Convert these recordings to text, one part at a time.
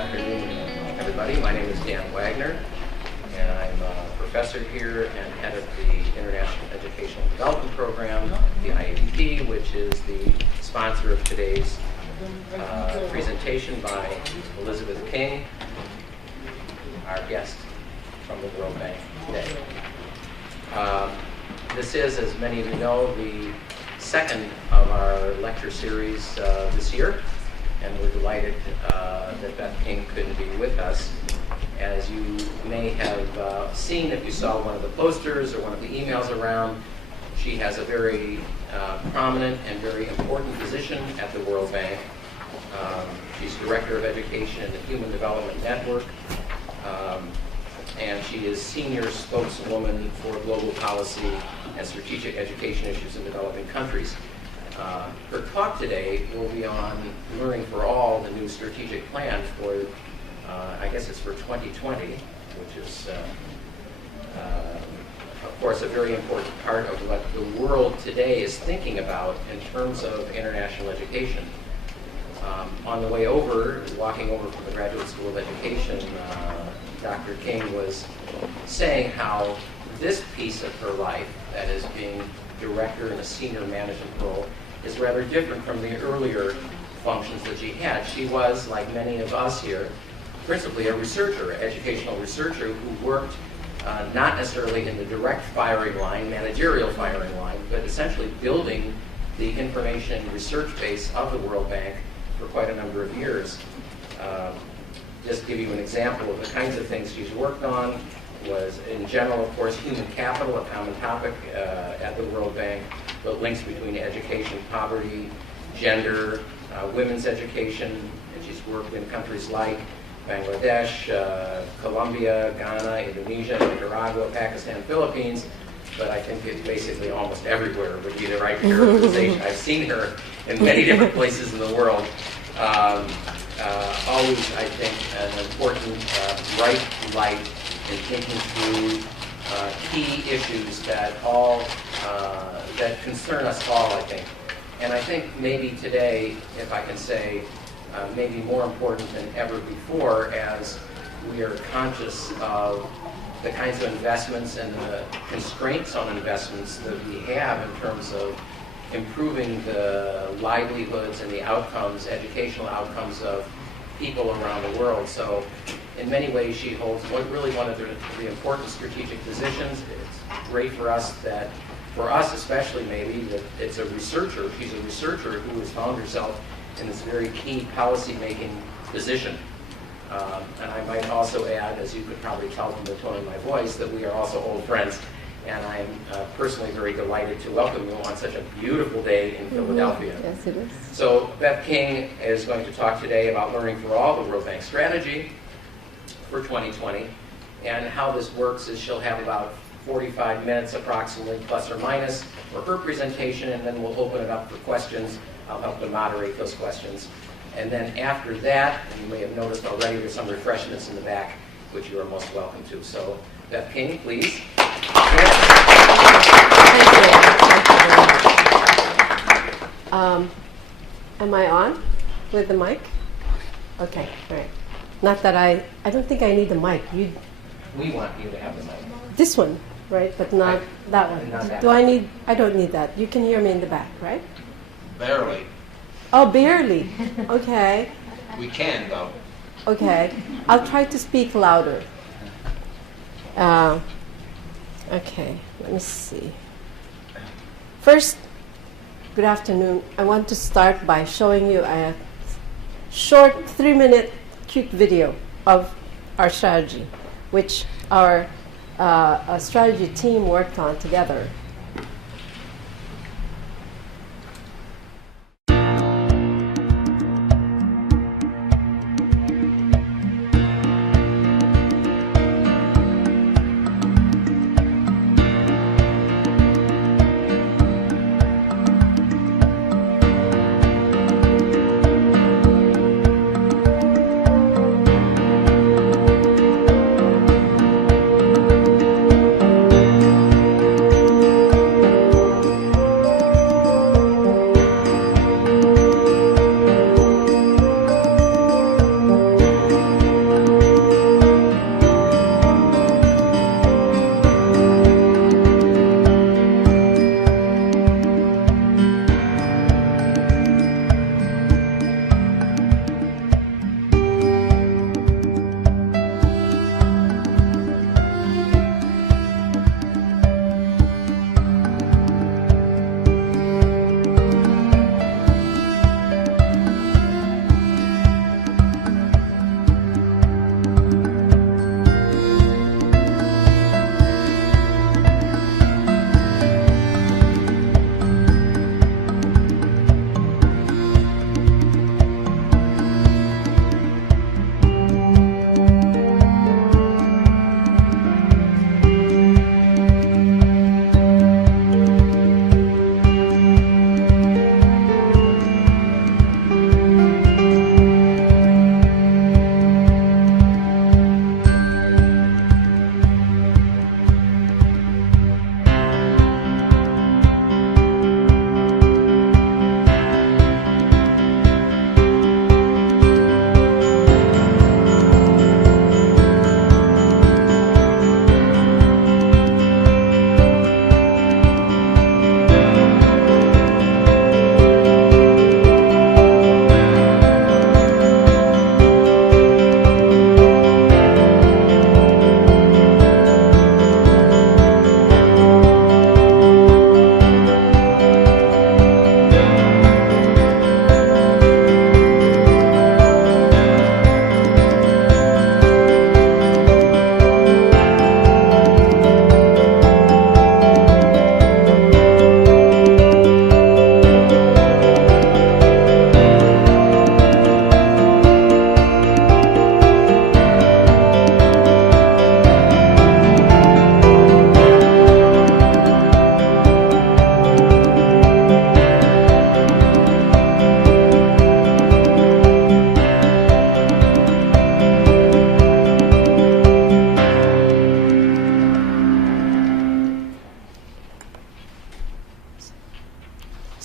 afternoon, everybody. My name is Dan Wagner, and I'm a professor here and head of the International Educational Development Program, the IEDP, which is the sponsor of today's presentation by Elizabeth King, our guest from the World Bank today. This is, as many of you know, the second of our lecture series this year, and we're delighted that Beth King couldn't be with us. As you may have seen if you saw one of the posters or one of the emails around, she has a very prominent and very important position at the World Bank. She's Director of Education in the Human Development Network, and she is Senior Spokeswoman for Global Policy and Strategic Education Issues in Developing Countries. Her talk today will be on Learning for All, the new strategic plan for, I guess it's for 2020, which is, of course, a very important part of what the world today is thinking about in terms of international education. On the way over, walking over from the Graduate School of Education, Dr. King was saying how this piece of her life, that is being director in a senior management role, is rather different from the earlier functions that she had. She was, like many of us here, principally a researcher, an educational researcher who worked not necessarily in the direct firing line, managerial firing line, but essentially building the information research base of the World Bank for quite a number of years. Just to give you an example of the kinds of things she's worked on was, in general, of course, human capital, a common topic at the World Bank, but links between education, poverty, gender, women's education, and she's worked in countries like Bangladesh, Colombia, Ghana, Indonesia, Nicaragua, Pakistan, Philippines, but I think it's basically almost everywhere would be the right characterization. I've seen her in many different places in the world. Always, I think, an important bright light in thinking through key issues that that concern us all, I think. And I think maybe today, if I can say, maybe more important than ever before, as we are conscious of the kinds of investments and the constraints on investments that we have in terms of improving the livelihoods and the outcomes, educational outcomes of people around the world. So in many ways she holds really one of the important strategic positions. It's great for us that, for us especially maybe, that it's a researcher. She's a researcher who has found herself in this very key policy-making position. And I might also add, as you could probably tell from the tone of my voice, that we are also old friends. And I am personally very delighted to welcome you on such a beautiful day in Philadelphia. Yes, it is. So Beth King is going to talk today about Learning for All, the World Bank strategy for 2020. And how this works is she'll have about 45 minutes approximately, plus or minus, for her presentation, and then we'll open it up for questions. I'll help to moderate those questions. And then after that, and you may have noticed already, there's some refreshments in the back, which you are most welcome to. So Beth King, please. Thank you. Am I on with the mic? Okay, all right. Not that I don't think I need the mic. We want you to have the mic. This one, right? But not that one. Not that Do I need? I don't need that. You can hear me in the back, right? Barely. Oh, barely. Okay. We can, though. Okay. I'll try to speak louder. Okay, let me see. First, good afternoon. I want to start by showing you a short 3-minute cute video of our strategy, which our strategy team worked on together.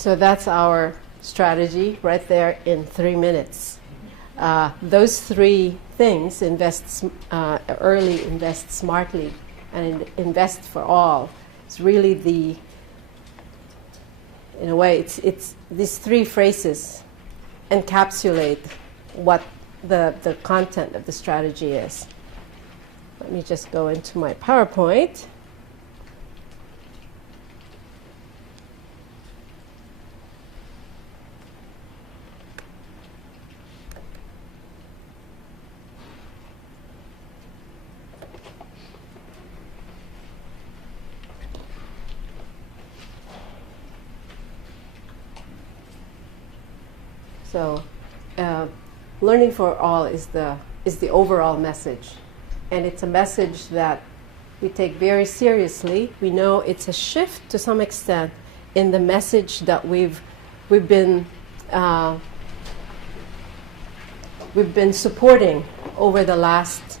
So that's our strategy right there in 3 minutes. Those three things, invest early, invest smartly, and invest for all, it's really the, in a way, it's these three phrases encapsulate what the content of the strategy is. Let me just go into my PowerPoint. So, learning for all is the overall message, and it's a message that we take very seriously. We know it's a shift to some extent in the message that we've been supporting over the last,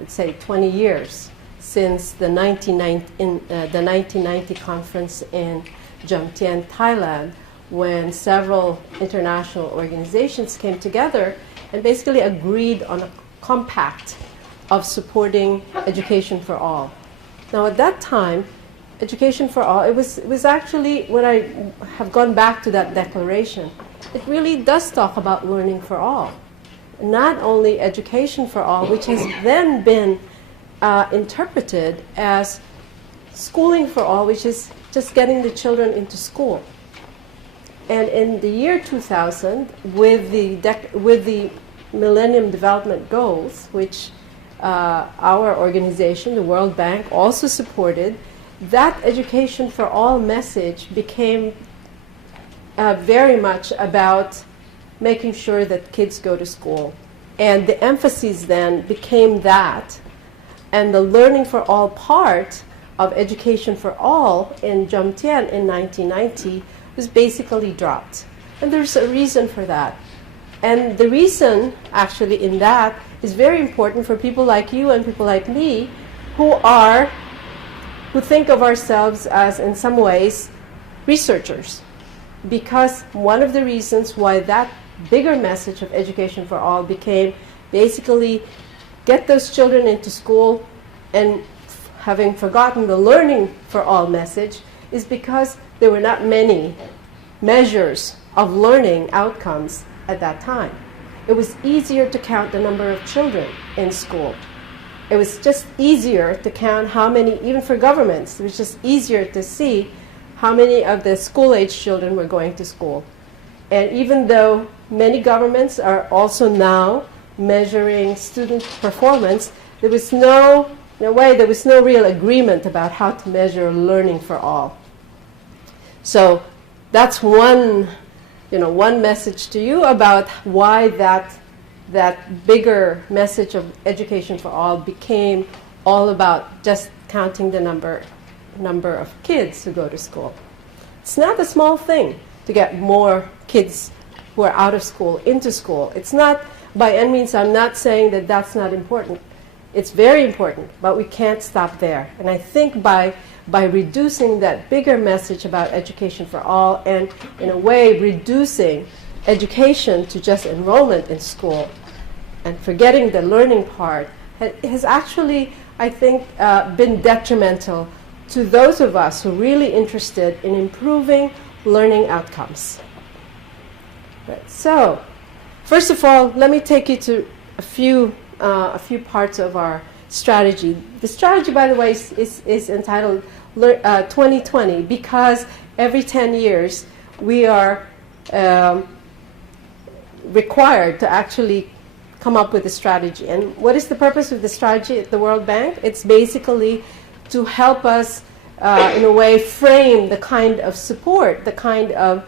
let's say, 20 years, since the 1990 conference in Jomtien, Thailand, when several international organizations came together and basically agreed on a compact of supporting education for all. Now, at that time, education for all, it was actually, when I have gone back to that declaration, it really does talk about learning for all. Not only education for all, which has then been interpreted as schooling for all, which is just getting the children into school. And in the year 2000, with the Millennium Development Goals, which our organization, the World Bank, also supported, that education for all message became very much about making sure that kids go to school. And the emphasis then became that, and the learning for all part of education for all in Jomtien in 1990 was basically dropped. And there's a reason for that. And the reason, actually, in that is very important for people like you and people like me who think of ourselves as, in some ways, researchers. Because one of the reasons why that bigger message of education for all became basically get those children into school, and having forgotten the learning for all message, is because there were not many measures of learning outcomes at that time. It was easier to count the number of children in school. It was just easier to count how many, even for governments, it was just easier to see how many of the school-age children were going to school. And even though many governments are also now measuring student performance, there was no real agreement about how to measure learning for all. So that's one message to you about why that bigger message of education for all became all about just counting the number of kids who go to school. It's not a small thing to get more kids who are out of school into school. It's not, by any means, I'm not saying that that's not important. It's very important, but we can't stop there. And I think by reducing that bigger message about education for all, and in a way reducing education to just enrollment in school and forgetting the learning part, has actually, I think, been detrimental to those of us who are really interested in improving learning outcomes. Right. So, first of all, let me take you to a few parts of our strategy. The strategy, by the way, is entitled 2020 because every 10 years we are required to actually come up with a strategy. And what is the purpose of the strategy at the World Bank? It's basically to help us, in a way, frame the kind of support, the kind of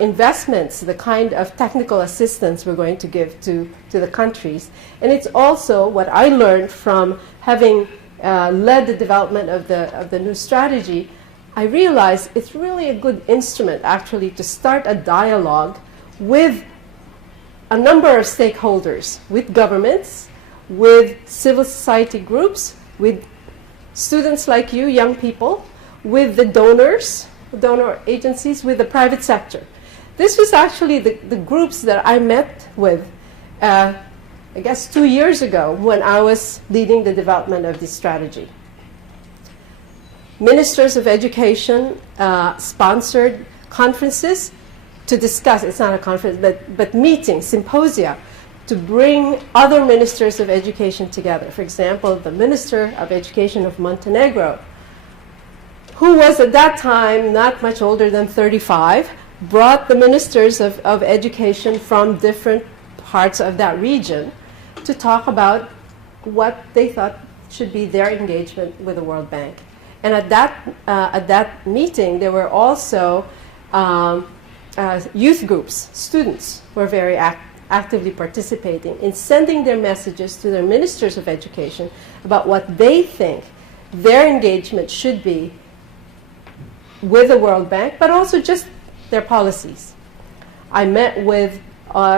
investments, the kind of technical assistance we're going to give to the countries. And it's also what I learned from having led the development of the new strategy. I realized it's really a good instrument, actually, to start a dialogue with a number of stakeholders, with governments, with civil society groups, with students like you, young people, with the donors, donor agencies with the private sector. This was actually the groups that I met with, I guess 2 years ago when I was leading the development of this strategy. Ministers of education sponsored conferences to discuss, it's not a conference, but meetings, symposia, to bring other ministers of education together. For example, the Minister of Education of Montenegro, who was at that time not much older than 35, brought the ministers of education from different parts of that region to talk about what they thought should be their engagement with the World Bank. And at that meeting, there were also youth groups, students were very actively participating in sending their messages to their ministers of education about what they think their engagement should be with the World Bank, but also just their policies. I met with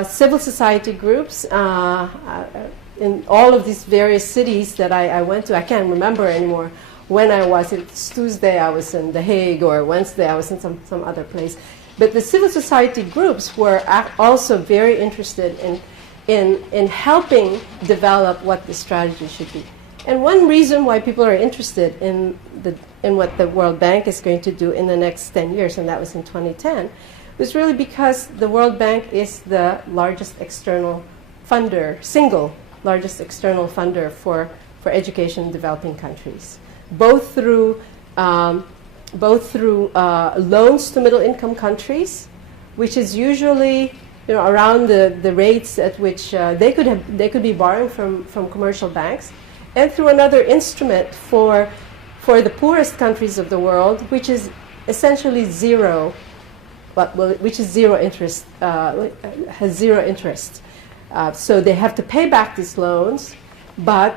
civil society groups in all of these various cities that I went to. I can't remember anymore when I was. It's Tuesday I was in The Hague, or Wednesday I was in some other place. But the civil society groups were also very interested in helping develop what the strategy should be. And one reason why people are interested in what the World Bank is going to do in the next 10 years, and that was in 2010, was really because the World Bank is the largest external funder, single largest external funder for education in developing countries, both through loans to middle-income countries, which is usually around the rates at which they could be borrowing from commercial banks, and through another instrument for the poorest countries of the world, which is essentially zero, which is zero interest, has zero interest. So they have to pay back these loans, but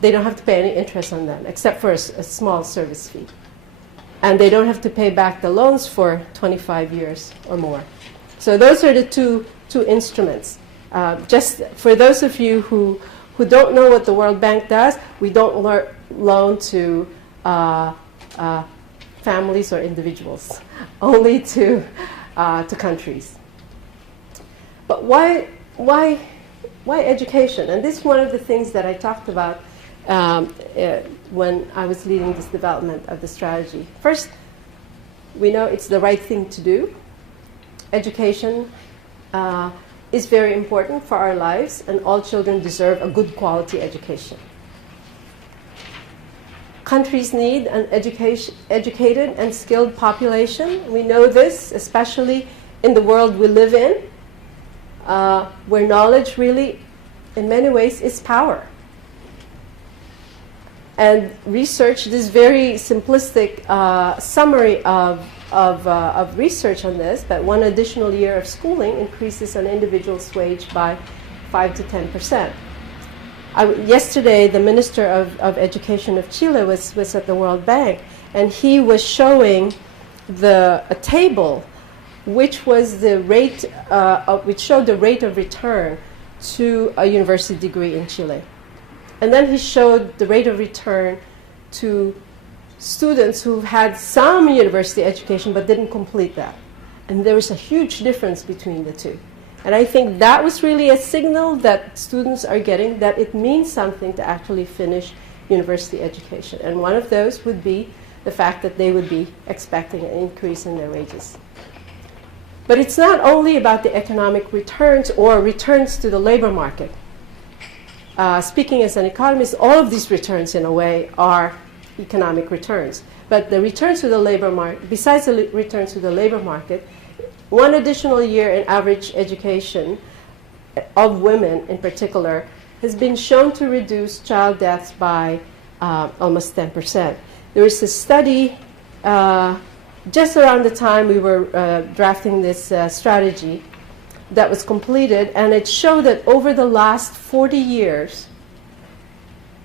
they don't have to pay any interest on them, except for a small service fee. And they don't have to pay back the loans for 25 years or more. So those are the two instruments. Just for those of you who don't know what the World Bank does, we don't loan to families or individuals, only to countries. But why education? And this is one of the things that I talked about when I was leading this development of the strategy. First, we know it's the right thing to do. Education is very important for our lives, and all children deserve a good quality education. Countries need an educated and skilled population. We know this, especially in the world we live in, where knowledge really, in many ways, is power. And research, this very simplistic summary of research on this, that one additional year of schooling increases an individual's wage by 5 to 10%. Yesterday, the Minister of Education of Chile was at the World Bank, and he was showing a table which was the rate, which showed the rate of return to a university degree in Chile. And then he showed the rate of return to students who had some university education but didn't complete that. And there was a huge difference between the two. And I think that was really a signal that students are getting, that it means something to actually finish university education. And one of those would be the fact that they would be expecting an increase in their wages. But it's not only about the economic returns or returns to the labor market. Speaking as an economist, all of these returns, in a way, are economic returns. But the returns to the labor market, besides the returns to the labor market, one additional year in average education of women in particular has been shown to reduce child deaths by almost 10%. There was a study just around the time we were drafting this strategy that was completed, and it showed that over the last 40 years,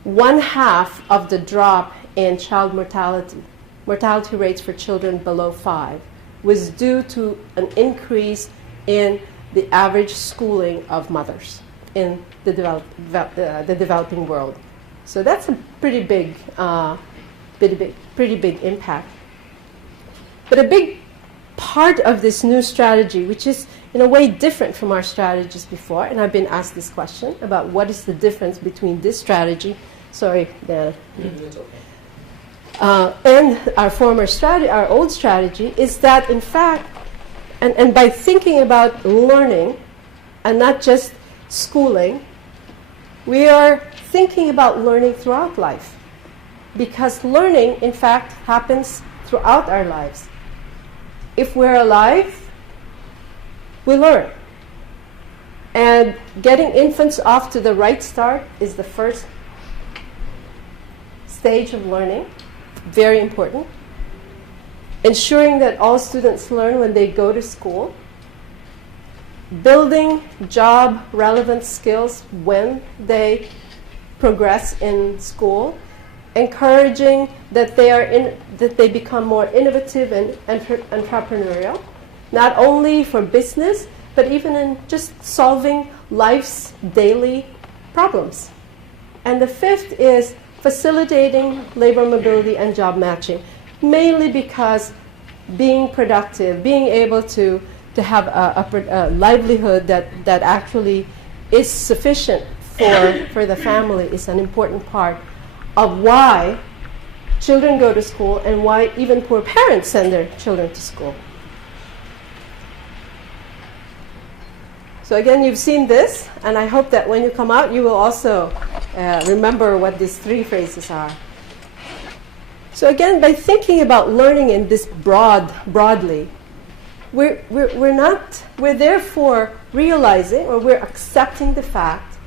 1/2 of the drop in child mortality rates for children below 5, was due to an increase in the average schooling of mothers in the developing world. So that's a pretty big impact. But a big part of this new strategy, which is in a way different from our strategies before, and I've been asked this question about what is the difference between this strategy, sorry, Dan, It's okay. and our former strategy, our old strategy, is that in fact, and by thinking about learning and not just schooling, we are thinking about learning throughout life. Because learning, in fact, happens throughout our lives. If we're alive, we learn. And getting infants off to the right start is the first stage of learning. Very important. Ensuring that all students learn when they go to school. Building job-relevant skills when they progress in school. Encouraging that they become more innovative and entrepreneurial, not only for business, but even in just solving life's daily problems. And the fifth is facilitating labor mobility and job matching, mainly because being productive, being able to have a livelihood that actually is sufficient for the family is an important part of why children go to school and why even poor parents send their children to school. So again, you've seen this, and I hope that when you come out, you will also remember what these three phrases are. So again, by thinking about learning in this broadly, we're therefore realizing, or we're accepting the fact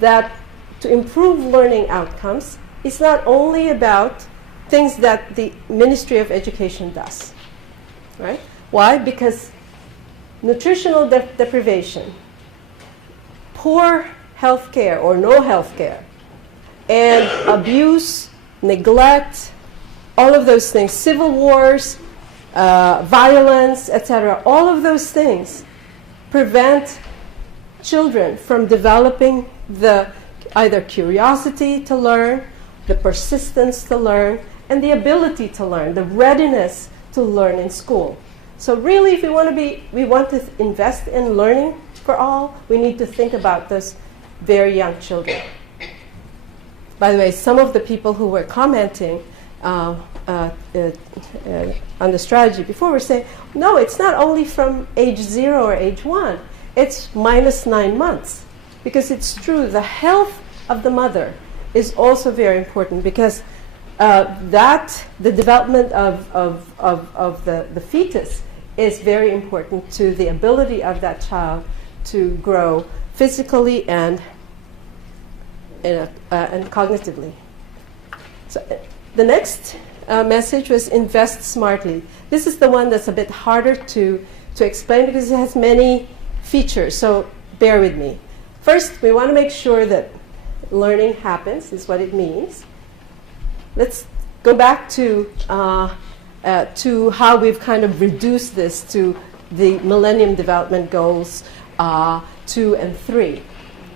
that to improve learning outcomes, it's not only about things that the Ministry of Education does, right? Why? Because nutritional deprivation, poor health care or no health care, and abuse, neglect, all of those things, civil wars, violence, etc., all of those things prevent children from developing the either curiosity to learn, the persistence to learn, and the ability to learn, the readiness to learn in school. So really, if we want to invest in learning for all, we need to think about those very young children. By the way, some of the people who were commenting on the strategy before were saying, no, it's not only from age 0 or age 1, it's -9 months. Because it's true, the health of the mother is also very important, because the development of the fetus is very important to the ability of that child to grow physically and cognitively. So the next message was invest smartly. This is the one that's a bit harder to explain because it has many features, so bear with me. First, we want to make sure that learning happens, is what it means. Let's go back to how we've kind of reduced this to the Millennium Development Goals 2 and 3.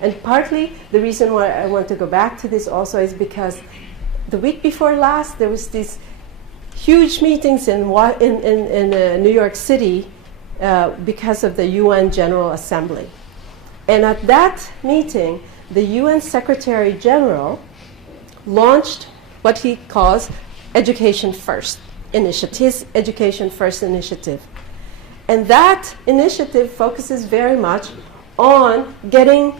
And partly the reason why I want to go back to this also is because the week before last there was these huge meetings in New York City because of the UN General Assembly. And at that meeting, the UN Secretary General launched what he calls Education First initiative, his Education First initiative. And that initiative focuses very much on getting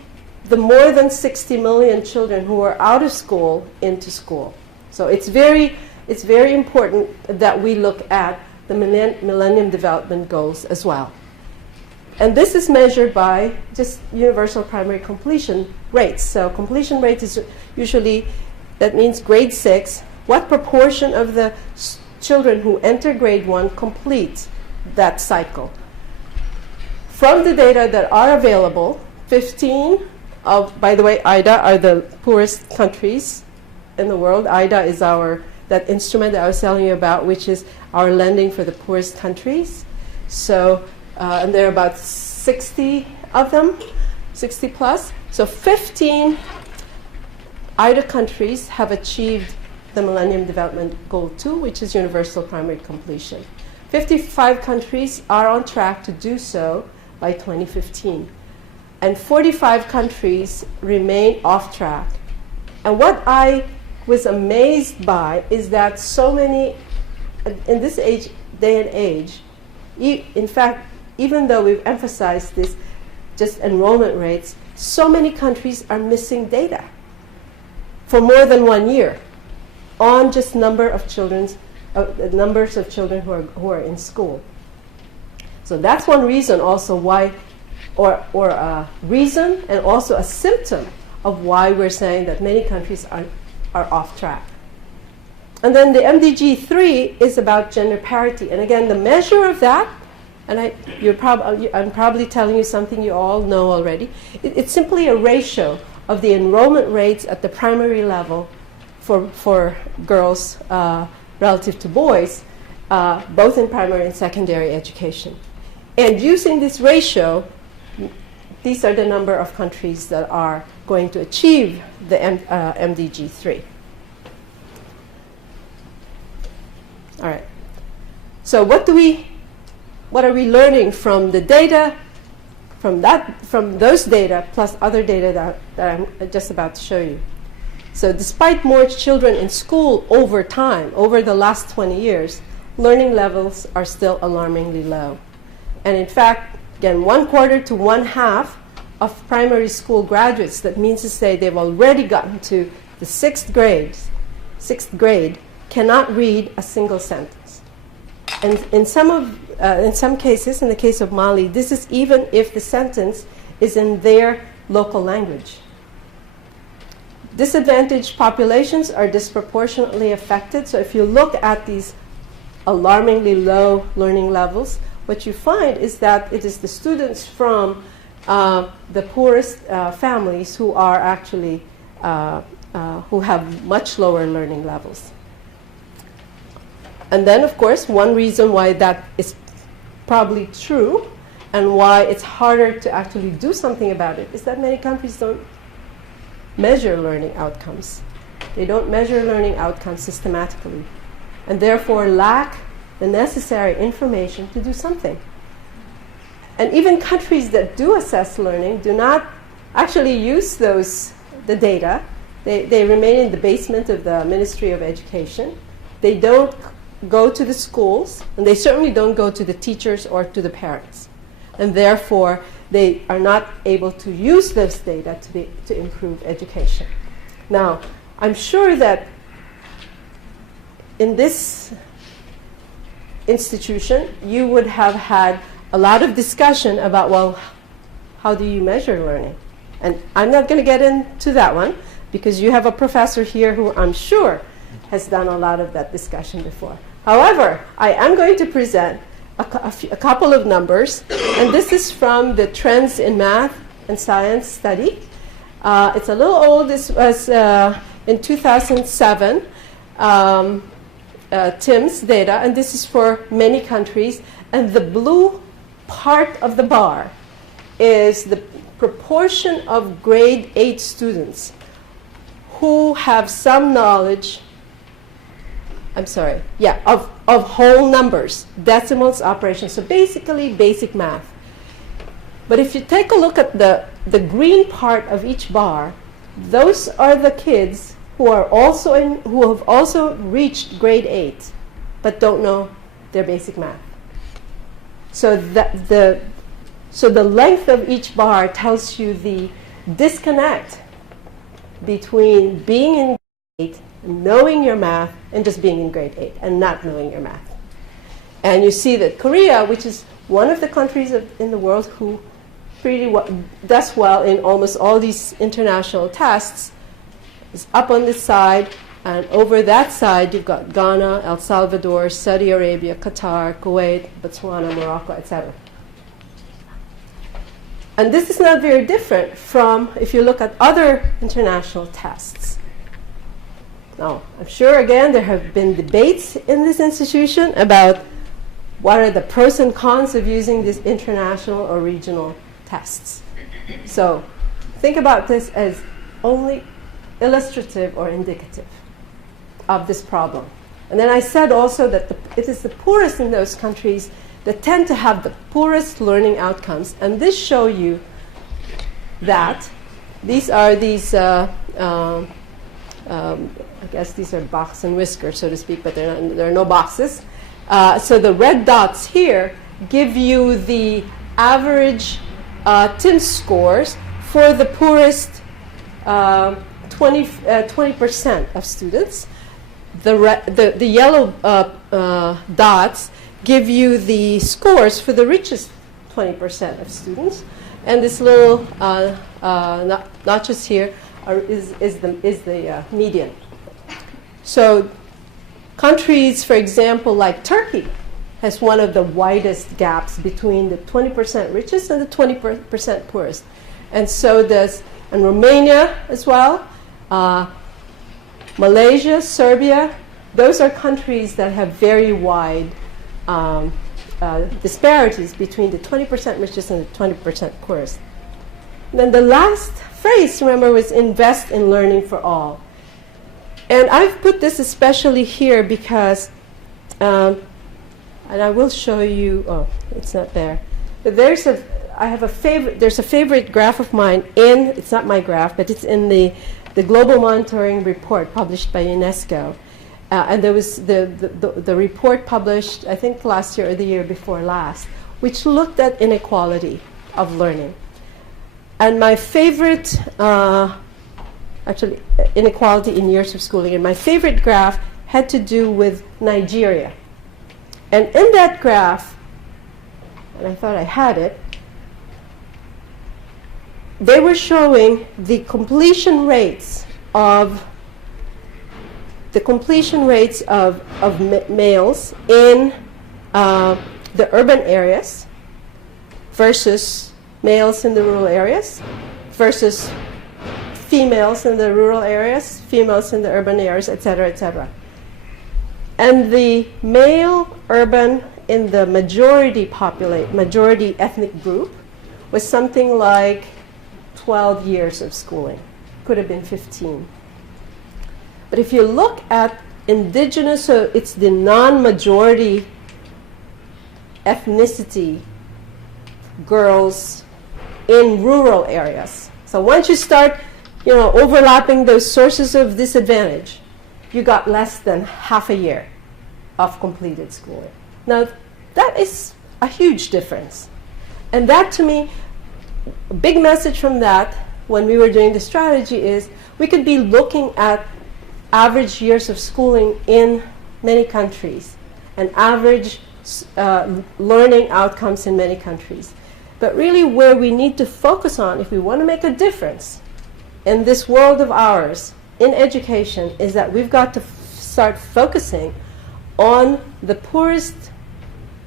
the more than 60 million children who are out of school into school. So it's very important that we look at the Millennium Development Goals as well. And this is measured by just universal primary completion rates. So completion rate is usually, that means grade 6, what proportion of the children who enter grade 1 complete that cycle. From the data that are available, 15 of, by the way, IDA are the poorest countries in the world. IDA is that instrument that I was telling you about, which is our lending for the poorest countries. So, and there are about 60 of them, 60 plus. So 15 IDA countries have achieved the Millennium Development Goal 2, which is universal primary completion. 55 countries are on track to do so by 2015. And 45 countries remain off track. And what I was amazed by is that so many, in this day and age, in fact, even though we've emphasized this, just enrollment rates, so many countries are missing data for more than 1 year on just numbers of children who are in school. So that's one reason also why, or a reason and also a symptom of why we're saying that many countries are off track. And then the MDG 3 is about gender parity. And again, the measure of that, and I'm probably telling you something you all know already, it's simply a ratio of the enrollment rates at the primary level for girls relative to boys, both in primary and secondary education. And using this ratio, these are the number of countries that are going to achieve the MDG 3. All right. So what are we learning from the data, from those data, plus other data that I'm just about to show you? So despite more children in school over time, over the last 20 years, learning levels are still alarmingly low. And in fact, again, 1/4 to 1/2 of primary school graduates, that means to say they've already gotten to the sixth grade, cannot read a single sentence. And in some cases, in the case of Mali, this is even if the sentence is in their local language. Disadvantaged populations are disproportionately affected. So if you look at these alarmingly low learning levels, what you find is that it is the students from the poorest families who are actually who have much lower learning levels. And then, of course, one reason why that is probably true and why it's harder to actually do something about it is that many countries don't measure learning outcomes. They don't measure learning outcomes systematically and therefore lack the necessary information to do something. And even countries that do assess learning do not actually use the data. They remain in the basement of the Ministry of Education. They don't go to the schools, and they certainly don't go to the teachers or to the parents. And therefore, they are not able to use this data to improve education. Now, I'm sure that in this institution, you would have had a lot of discussion about, well, how do you measure learning? And I'm not going to get into that one, because you have a professor here who I'm sure has done a lot of that discussion before. However, I am going to present a couple of numbers, and this is from the Trends in Math and Science study. It's a little old. This was in 2007, TIMSS data, and this is for many countries. And the blue part of the bar is the proportion of grade 8 students who have some knowledge of whole numbers, decimals, operations. So basically basic math. But if you take a look at the green part of each bar, those are the kids who have also reached grade 8, but don't know their basic math. So the length of each bar tells you the disconnect between being in grade 8, knowing your math, and just being in grade 8 and not knowing your math. And you see that Korea, which is one of the countries in the world who does well in almost all these international tests, is up on this side, and over that side you've got Ghana, El Salvador, Saudi Arabia, Qatar, Kuwait, Botswana, Morocco, etc. And this is not very different from if you look at other international tests. Now, I'm sure, again, there have been debates in this institution about what are the pros and cons of using these international or regional tests. So think about this as only illustrative or indicative of this problem. And then I said also that it is the poorest in those countries that tend to have the poorest learning outcomes. And this show you that these are I guess these are box and whisker, so to speak, but there are no boxes. So the red dots here give you the average TIMSS scores for the poorest 20% of students. The yellow dots give you the scores for the richest 20% of students. And this little notches here is the median. So countries, for example, like Turkey, has one of the widest gaps between the 20% richest and the 20% poorest. And so does Romania as well. Malaysia, Serbia, those are countries that have very wide disparities between the 20% richest and the 20% poorest. And then the last phrase, remember, was invest in learning for all. And I've put this especially here because, and I will show you, oh, it's not there. But there's a favorite graph of mine it's not my graph, but it's in the Global Monitoring Report published by UNESCO. And there was the report published, I think last year or the year before last, which looked at inequality of learning. And my favorite, actually inequality in years of schooling, and my favorite graph had to do with Nigeria. And in that graph, and I thought I had it, they were showing the completion rates of males in the urban areas versus males in the rural areas versus females in the rural areas, females in the urban areas, et cetera, et cetera. And the male urban in the majority ethnic group was something like 12 years of schooling. Could have been 15. But if you look at indigenous, so it's the non-majority ethnicity girls in rural areas. So once you start, overlapping those sources of disadvantage, you got less than half a year of completed schooling. Now, that is a huge difference. And that, to me, a big message from that, when we were doing the strategy, is we could be looking at average years of schooling in many countries and average learning outcomes in many countries. But really where we need to focus on, if we want to make a difference in this world of ours, in education, is that we've got to start focusing on the poorest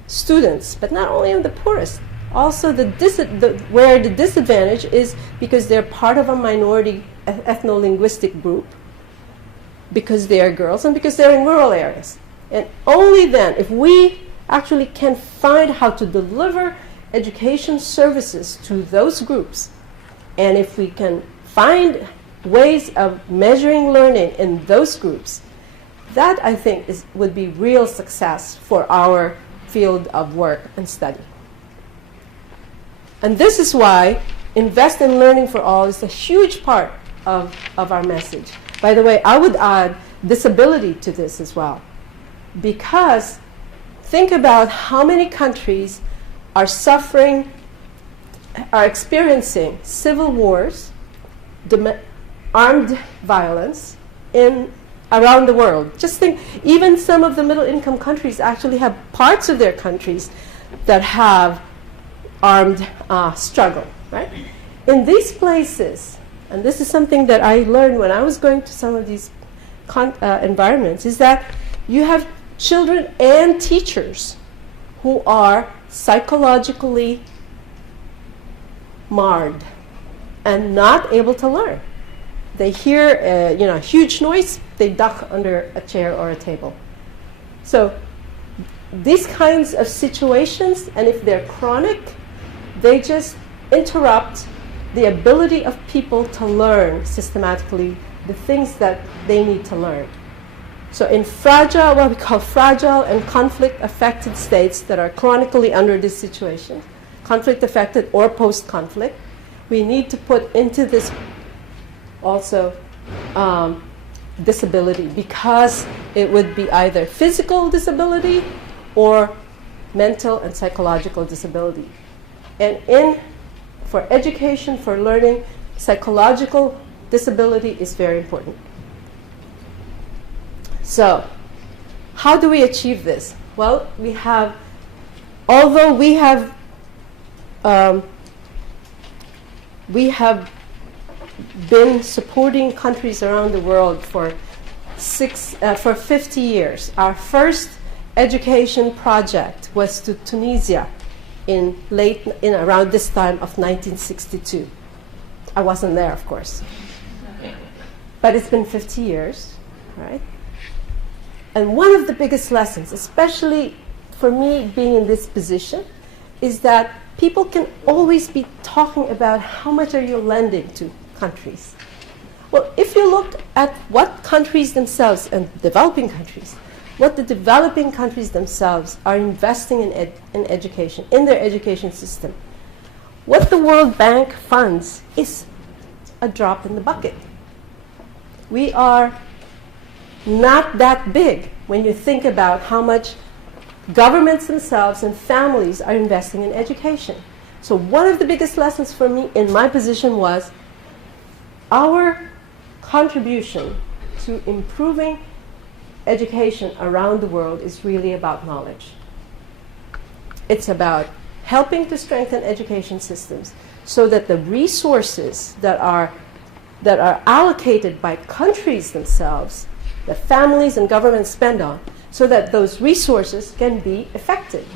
students, but not only on the poorest, also where the disadvantage is because they're part of a minority ethno-linguistic group, because they are girls and because they're in rural areas. And only then, if we actually can find how to deliver education services to those groups, and if we can find ways of measuring learning in those groups, that, I think, would be real success for our field of work and study. And this is why invest in learning for all is a huge part of our message. By the way, I would add disability to this as well, because think about how many countries are experiencing civil wars, armed violence around the world. Just think, even some of the middle-income countries actually have parts of their countries that have armed struggle, right? In these places, and this is something that I learned when I was going to some of these environments, is that you have children and teachers who are psychologically marred and not able to learn. They hear a huge noise, they duck under a chair or a table. So these kinds of situations, and if they're chronic, they just interrupt the ability of people to learn systematically the things that they need to learn. So in fragile, what we call fragile and conflict-affected states that are chronically under this situation, conflict-affected or post-conflict, we need to put into this also disability, because it would be either physical disability or mental and psychological disability. And for education, for learning, psychological disability is very important. So, how do we achieve this? Well, although we have been supporting countries around the world for 50 years. Our first education project was to Tunisia in around this time of 1962. I wasn't there, of course. But it's been 50 years, right? And one of the biggest lessons, especially for me being in this position, is that people can always be talking about how much are you lending to countries. Well, if you look at what countries themselves, and developing countries, what the developing countries themselves are investing in education, in their education system, what the World Bank funds is a drop in the bucket. We are not that big when you think about how much governments themselves and families are investing in education. So one of the biggest lessons for me in my position was our contribution to improving education around the world is really about knowledge. It's about helping to strengthen education systems so that the resources that are allocated by countries themselves, that families and governments spend on, so that those resources can be effective.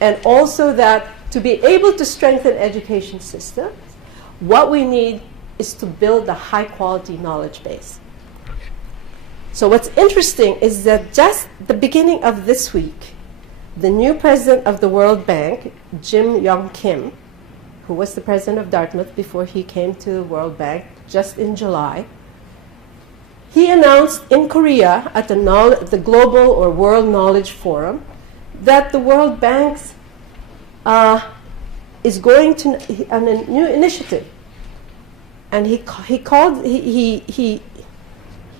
And also that to be able to strengthen education systems, what we need is to build a high-quality knowledge base. So what's interesting is that just the beginning of this week, the new president of the World Bank, Jim Yong Kim, who was the president of Dartmouth before he came to the World Bank just in July, he announced in Korea at the Global or World Knowledge Forum that the World Bank is going to on a new initiative, and he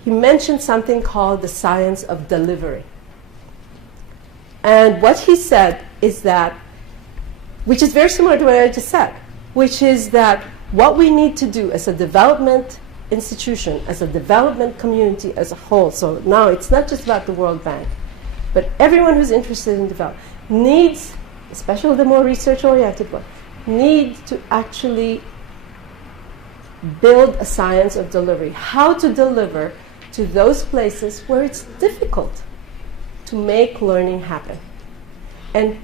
mentioned something called the science of delivery. And what he said is that, which is very similar to what I just said, which is that what we need to do as a development institution, as a development community as a whole, so now it's not just about the World Bank, but everyone who's interested in development needs, especially the more research-oriented one, need to actually build a science of delivery, how to deliver to those places where it's difficult to make learning happen. And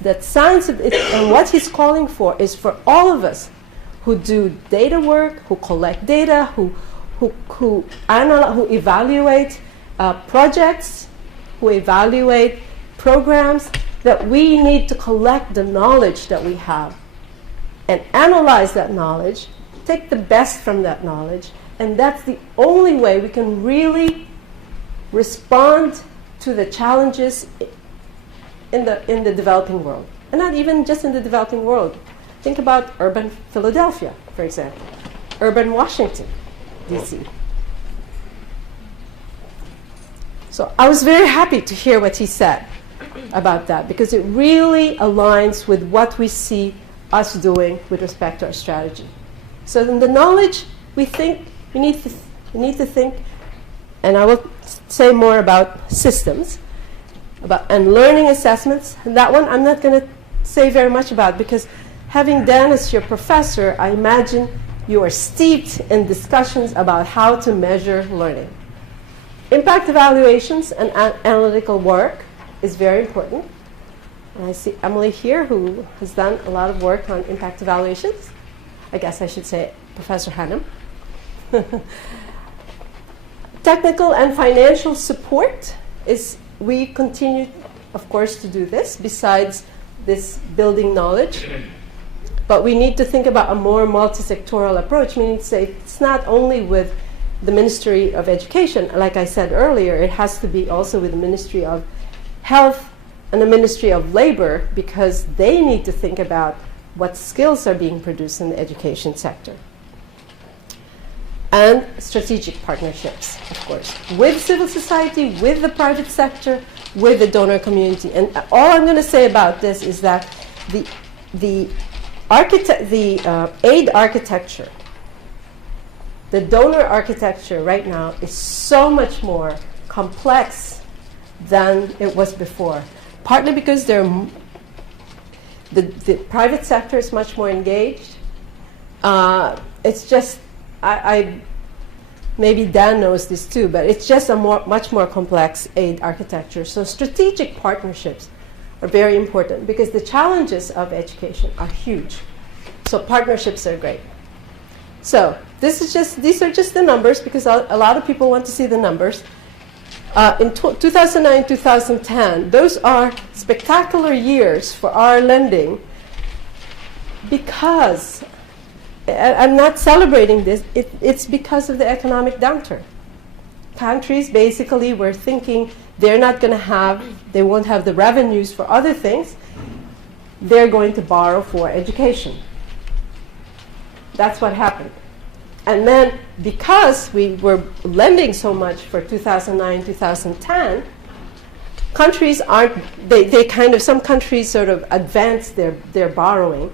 that science of it, and what he's calling for is for all of us who do data work, who collect data, who evaluate projects, who evaluate programs, that we need to collect the knowledge that we have and analyze that knowledge, take the best from that knowledge, and that's the only way we can really respond to the challenges in the developing world. And not even just in the developing world. Think about urban Philadelphia, for example, urban Washington, D.C. So I was very happy to hear what he said about that, because it really aligns with what we see us doing with respect to our strategy. So in the knowledge, we think we need to think, and I will say more about systems, and learning assessments. And that one I'm not going to say very much about, because having Dan as your professor, I imagine you are steeped in discussions about how to measure learning. Impact evaluations and analytical work is very important. And I see Emily here, who has done a lot of work on impact evaluations. I guess I should say Professor Hannum. Technical and financial support is, we continue, of course, to do this, besides this building knowledge. But we need to think about a more multi-sectoral approach, meaning to say it's not only with the Ministry of Education. Like I said earlier, it has to be also with the Ministry of Health and the Ministry of Labor, because they need to think about what skills are being produced in the education sector. And strategic partnerships, of course, with civil society, with the private sector, with the donor community. And all I'm going to say about this is that the aid architecture, the donor architecture right now is so much more complex than it was before. Partly because the private sector is much more engaged. It's just, maybe Dan knows this too, but it's just a much more complex aid architecture. So strategic partnerships are very important because the challenges of education are huge. So partnerships are great. So these are just the numbers, because a lot of people want to see the numbers. In 2009, 2010, those are spectacular years for our lending, because I'm not celebrating this, it's because of the economic downturn. Countries basically were thinking they won't have the revenues for other things, they're going to borrow for education. That's what happened. And then because we were lending so much for 2009, 2010, countries some countries sort of advanced their borrowing.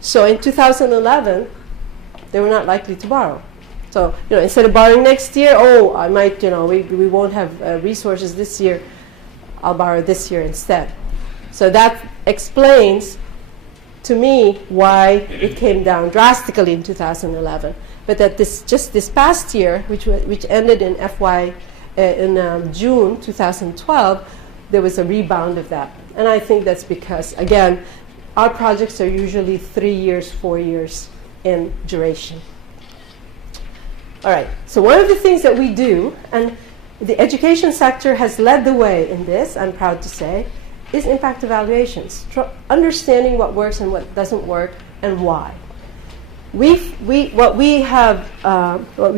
So in 2011, they were not likely to borrow. So, instead of borrowing next year, I might, we won't have resources this year, I'll borrow this year instead. So that explains to me why it came down drastically in 2011. But that just this past year, which ended in June 2012, there was a rebound of that. And I think that's because, again, our projects are usually 3 years, 4 years in duration. All right, so one of the things that we do, and the education sector has led the way in this, I'm proud to say, is impact evaluations, understanding what works and what doesn't work and why. What we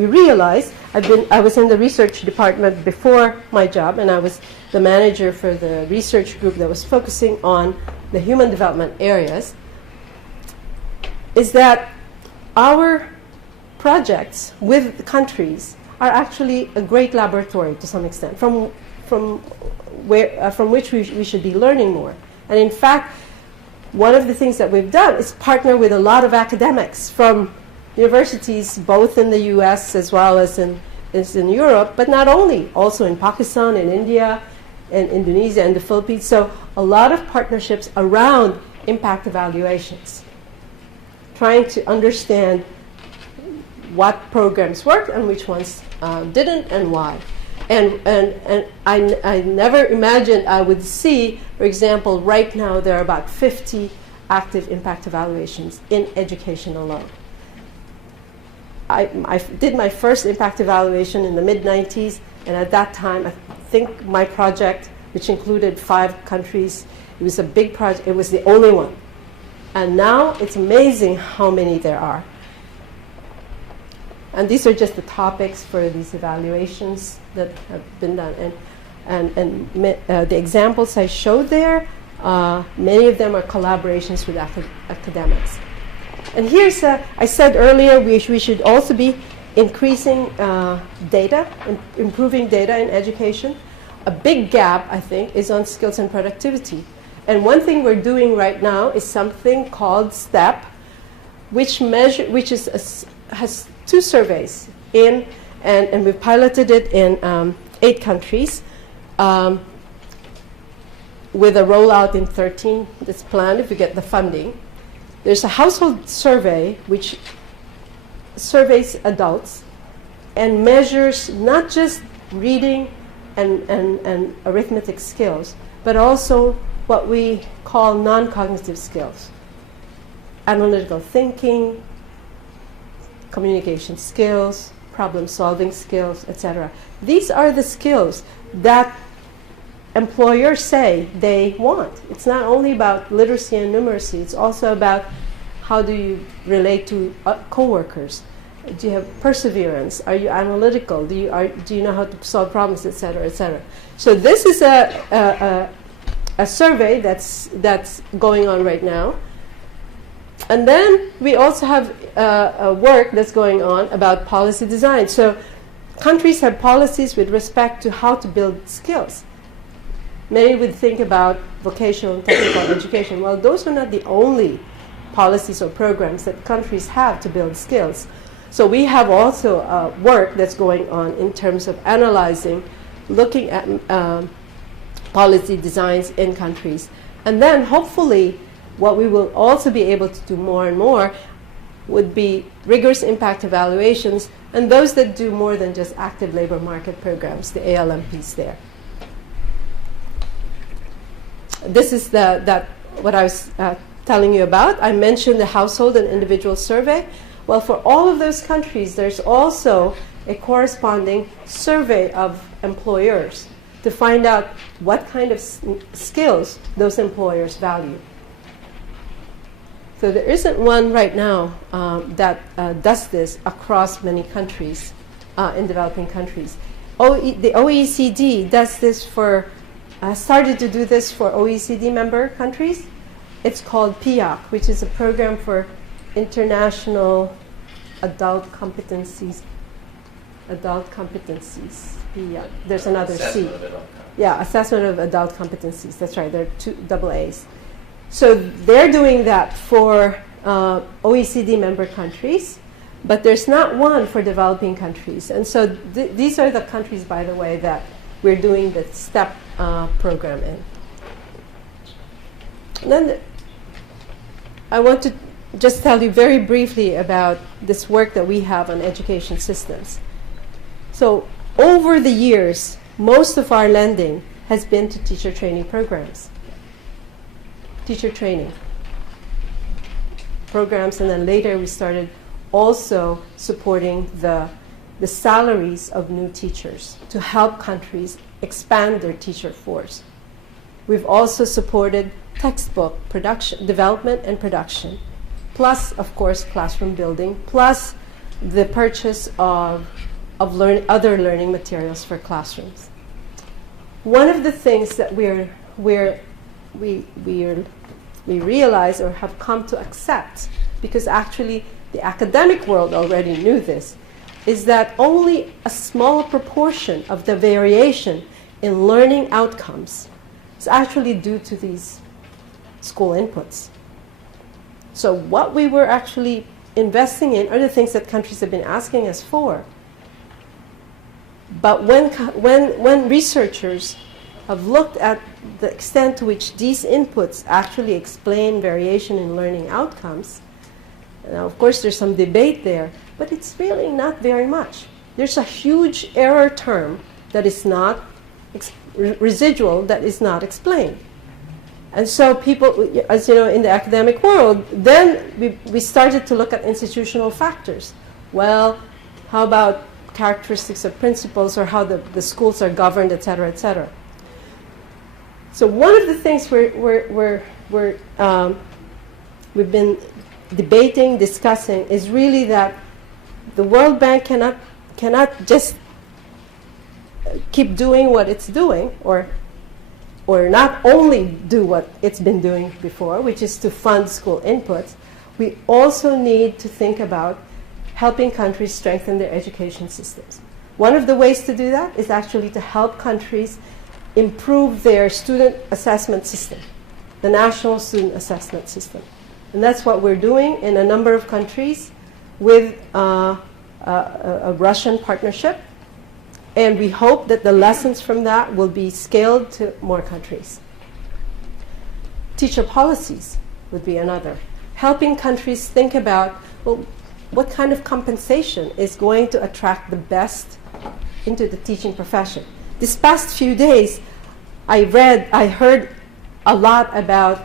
realized, I was in the research department before my job, and I was the manager for the research group that was focusing on the human development areas, is that our projects with the countries are actually a great laboratory to some extent, from which we should be learning more. And in fact, one of the things that we've done is partner with a lot of academics from universities, both in the US as well as in Europe, but not only, also in Pakistan, in India, in Indonesia, and the Philippines. So a lot of partnerships around impact evaluations, trying to understand what programs worked and which ones didn't and why. And I never imagined I would see, for example, right now there are about 50 active impact evaluations in education alone. I did my first impact evaluation in the mid-90s, and at that time, I think my project, which included 5 countries, it was a big project, it was the only one. And now it's amazing how many there are. And these are just the topics for these evaluations that have been done. And the examples I showed there, many of them are collaborations with academics. And here's, I said earlier, we should also be increasing data, improving data in education. A big gap, I think, is on skills and productivity. And one thing we're doing right now is something called STEP, which has 2 surveys and we've piloted it in 8 countries with a rollout in 13 that's planned if we get the funding. There's a household survey which surveys adults and measures not just reading and arithmetic skills, but also what we call non-cognitive skills. Analytical thinking, communication skills, problem-solving skills, etc. These are the skills that employers say they want. It's not only about literacy and numeracy, it's also about how do you relate to coworkers, Do you have perseverance? Are you analytical? Do you know how to solve problems, et cetera, et cetera? So this is a survey that's going on right now. And then we also have work that's going on about policy design. So countries have policies with respect to how to build skills. Many would think about vocational and technical education. Well, those are not the only policies or programs that countries have to build skills. So we have also work that's going on in terms of analyzing, looking at policy designs in countries. And then hopefully what we will also be able to do more and more would be rigorous impact evaluations, and those that do more than just active labor market programs, the ALMPs there. This is what I was telling you about. I mentioned the household and individual survey. Well, for all of those countries, there's also a corresponding survey of employers to find out what kind of skills those employers value. So there isn't one right now that does this across many countries in developing countries. The OECD does this started to do this for OECD member countries. It's called PIAC, which is a program for international adult competencies. PIAC. There's another C. Yeah, assessment of adult competencies. That's right. There are two double A's. So they're doing that for OECD member countries, but there's not one for developing countries. And so these are the countries, by the way, that we're doing the STEP program in. And then I want to just tell you very briefly about this work that we have on education systems. So over the years, most of our lending has been to teacher training programs. Teacher training programs, and then later we started also supporting the salaries of new teachers to help countries expand their teacher force. We've also supported textbook production, development and production, plus, of course, classroom building, plus the purchase of other learning materials for classrooms. One of the things that we realize or have come to accept, because actually the academic world already knew this, is that only a small proportion of the variation in learning outcomes is actually due to these school inputs. So what we were actually investing in are the things that countries have been asking us for. But when researchers have looked at the extent to which these inputs actually explain variation in learning outcomes, now of course there's some debate there, but it's really not very much. There's a huge error term that is not residual, that is not explained. And so people, as you know, in the academic world, then we started to look at institutional factors. Well, how about characteristics of principals, or how the schools are governed, et cetera, et cetera. So one of the things we've been debating, discussing, is really that the World Bank cannot just keep doing what it's doing, or not only do what it's been doing before, which is to fund school inputs. We also need to think about helping countries strengthen their education systems. One of the ways to do that is actually to help countries improve their student assessment system, the national student assessment system. And that's what we're doing in a number of countries with a Russian partnership. And we hope that the lessons from that will be scaled to more countries. Teacher policies would be another. Helping countries think about, well, what kind of compensation is going to attract the best into the teaching profession. This past few days, I heard a lot about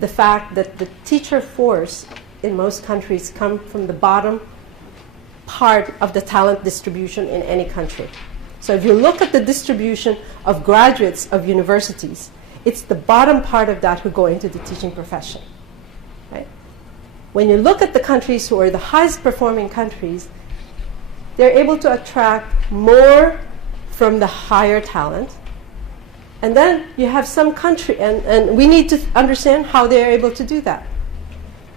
the fact that the teacher force in most countries come from the bottom part of the talent distribution in any country. So if you look at the distribution of graduates of universities, it's the bottom part of that who go into the teaching profession. Right? When you look at the countries who are the highest performing countries, they're able to attract more from the higher talent. And then you have some country, and we need to understand how they're able to do that.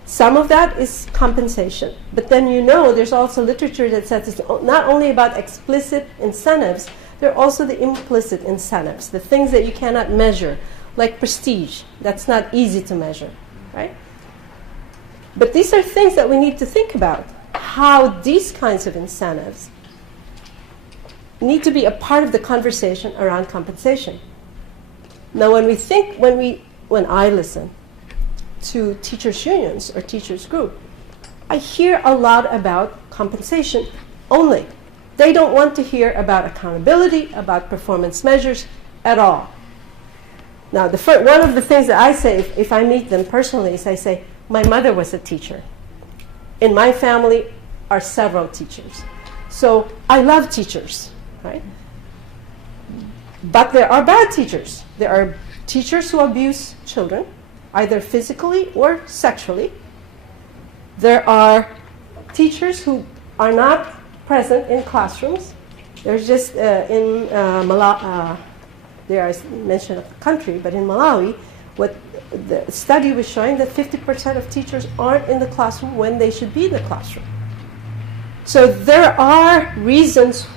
Some of that is compensation. But then there's also literature that says it's not only about explicit incentives, there are also the implicit incentives, the things that you cannot measure, like prestige. That's not easy to measure, right? But these are things that we need to think about, how these kinds of incentives need to be a part of the conversation around compensation. Now, when I listen to teachers' unions or teachers' group, I hear a lot about compensation only. They don't want to hear about accountability, about performance measures at all. Now, one of the things that I say if I meet them personally is I say, my mother was a teacher. In my family are several teachers. So I love teachers, right? But there are bad teachers. There are teachers who abuse children, either physically or sexually. There are teachers who are not present in classrooms. There's just in Malawi, there I mentioned a country, but in Malawi, what the study was showing that 50% of teachers aren't in the classroom when they should be in the classroom. So there are reasons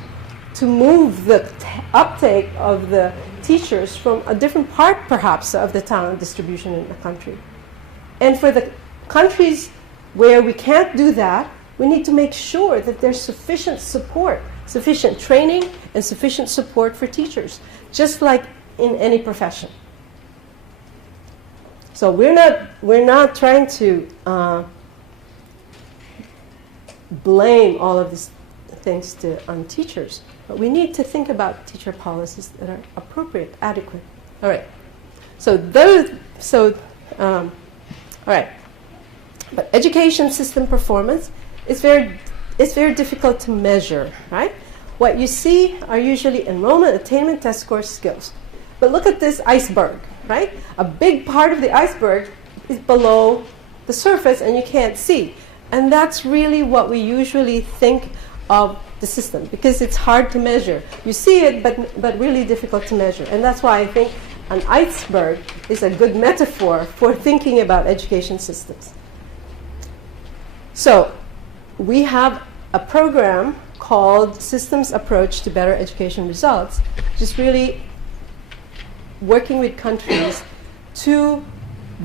to move the uptake of the teachers from a different part, perhaps, of the talent distribution in the country. And for the countries where we can't do that, we need to make sure that there's sufficient support, sufficient training, and sufficient support for teachers, just like in any profession. So we're not trying to blame all of these things on teachers, but we need to think about teacher policies that are appropriate, adequate. All right. All right. But education system performance is very difficult to measure, right? What you see are usually enrollment, attainment, test scores, skills. But look at this iceberg, right? A big part of the iceberg is below the surface and you can't see. And that's really what we usually think of the system, because it's hard to measure. You see it, but really difficult to measure. And that's why I think an iceberg is a good metaphor for thinking about education systems. So we have a program called Systems Approach to Better Education Results, just really working with countries to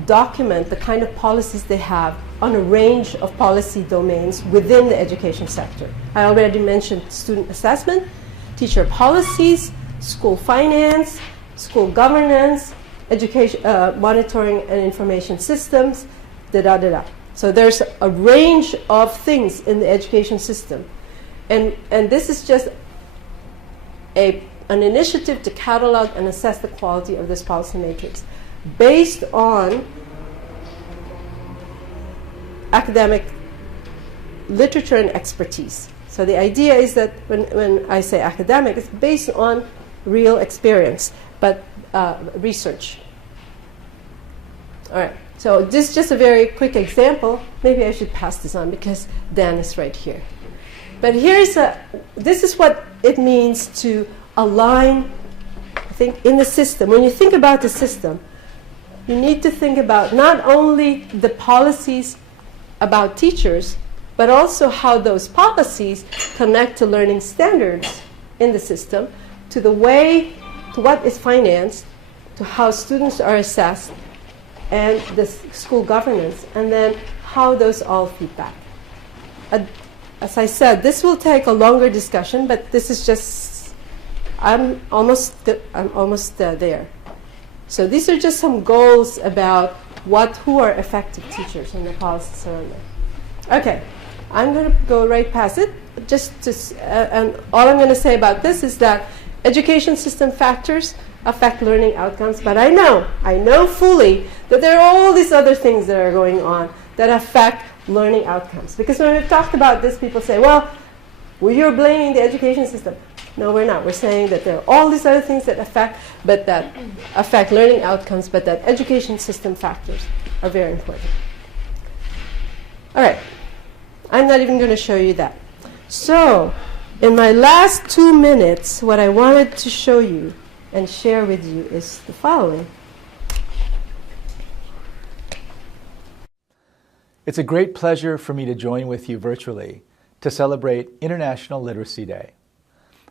document the kind of policies they have on a range of policy domains within the education sector. I already mentioned student assessment, teacher policies, school finance, school governance, education monitoring and information systems, So there's a range of things in the education system. And this is just an initiative to catalog and assess the quality of this policy matrix based on academic literature and expertise. So the idea is that when I say academic, it's based on real experience, but research. All right. So this is just a very quick example. Maybe I should pass this on because Dan is right here. But this is what it means to align, I think, in the system. When you think about the system, you need to think about not only the policies about teachers, but also how those policies connect to learning standards in the system, to what is financed, to how students are assessed, and the school governance, and then how those all feed back. As I said, this will take a longer discussion, but this is just, I'm almost there. So these are just some goals about who are effective teachers and the policies around them. Okay, I'm going to go right past it. And all I'm going to say about this is that education system factors affect learning outcomes, but I know fully that there are all these other things that are going on that affect learning outcomes. Because when we've talked about this, people say, well, you're blaming the education system. No, we're not. We're saying that there are all these other things that affect learning outcomes, but that education system factors are very important. All right. I'm not even going to show you that. So In my last 2 minutes, what I wanted to show you and share with you is the following. It's a great pleasure for me to join with you virtually to celebrate International Literacy Day.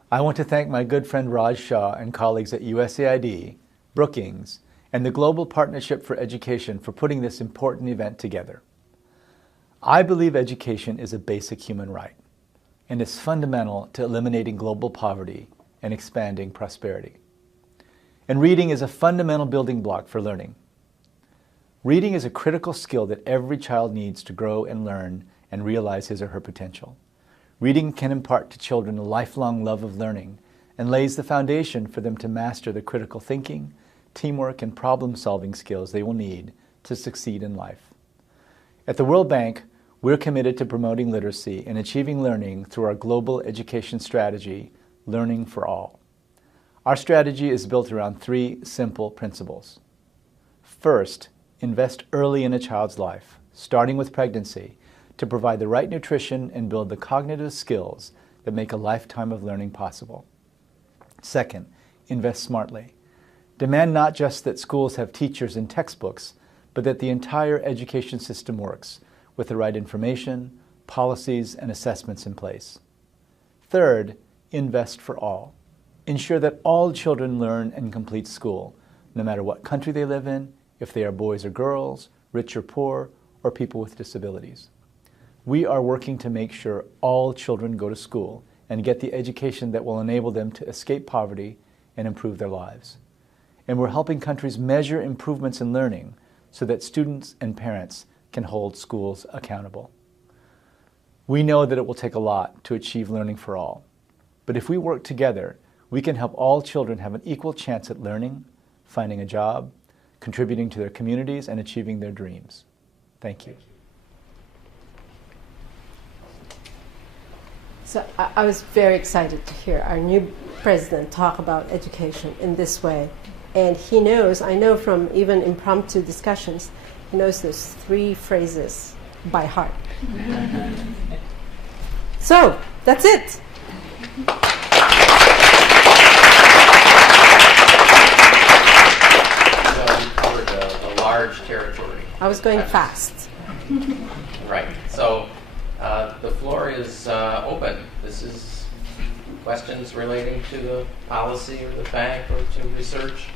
I want to thank my good friend Raj Shah and colleagues at USAID, Brookings, and the Global Partnership for Education for putting this important event together. I believe education is a basic human right, and is fundamental to eliminating global poverty and expanding prosperity. And reading is a fundamental building block for learning. Reading is a critical skill that every child needs to grow and learn and realize his or her potential. Reading can impart to children a lifelong love of learning and lays the foundation for them to master the critical thinking, teamwork, and problem-solving skills they will need to succeed in life. At the World Bank, we're committed to promoting literacy and achieving learning through our global education strategy, Learning for All. Our strategy is built around 3 simple principles. First, invest early in a child's life, starting with pregnancy, to provide the right nutrition and build the cognitive skills that make a lifetime of learning possible. Second, invest smartly. Demand not just that schools have teachers and textbooks, but that the entire education system works with the right information, policies, and assessments in place. Third, invest for all. Ensure that all children learn and complete school, no matter what country they live in, if they are boys or girls, rich or poor, or people with disabilities. We are working to make sure all children go to school and get the education that will enable them to escape poverty and improve their lives. And we're helping countries measure improvements in learning so that students and parents can hold schools accountable. We know that it will take a lot to achieve learning for all, but if we work together, we can help all children have an equal chance at learning, finding a job, contributing to their communities, and achieving their dreams. Thank you. So I was very excited to hear our new president talk about education in this way. And he knows, I know from even impromptu discussions, he knows those 3 phrases by heart. So, that's it. Large territory. I was going fast. Right. So the floor is open. This is questions relating to the policy or the bank or to research.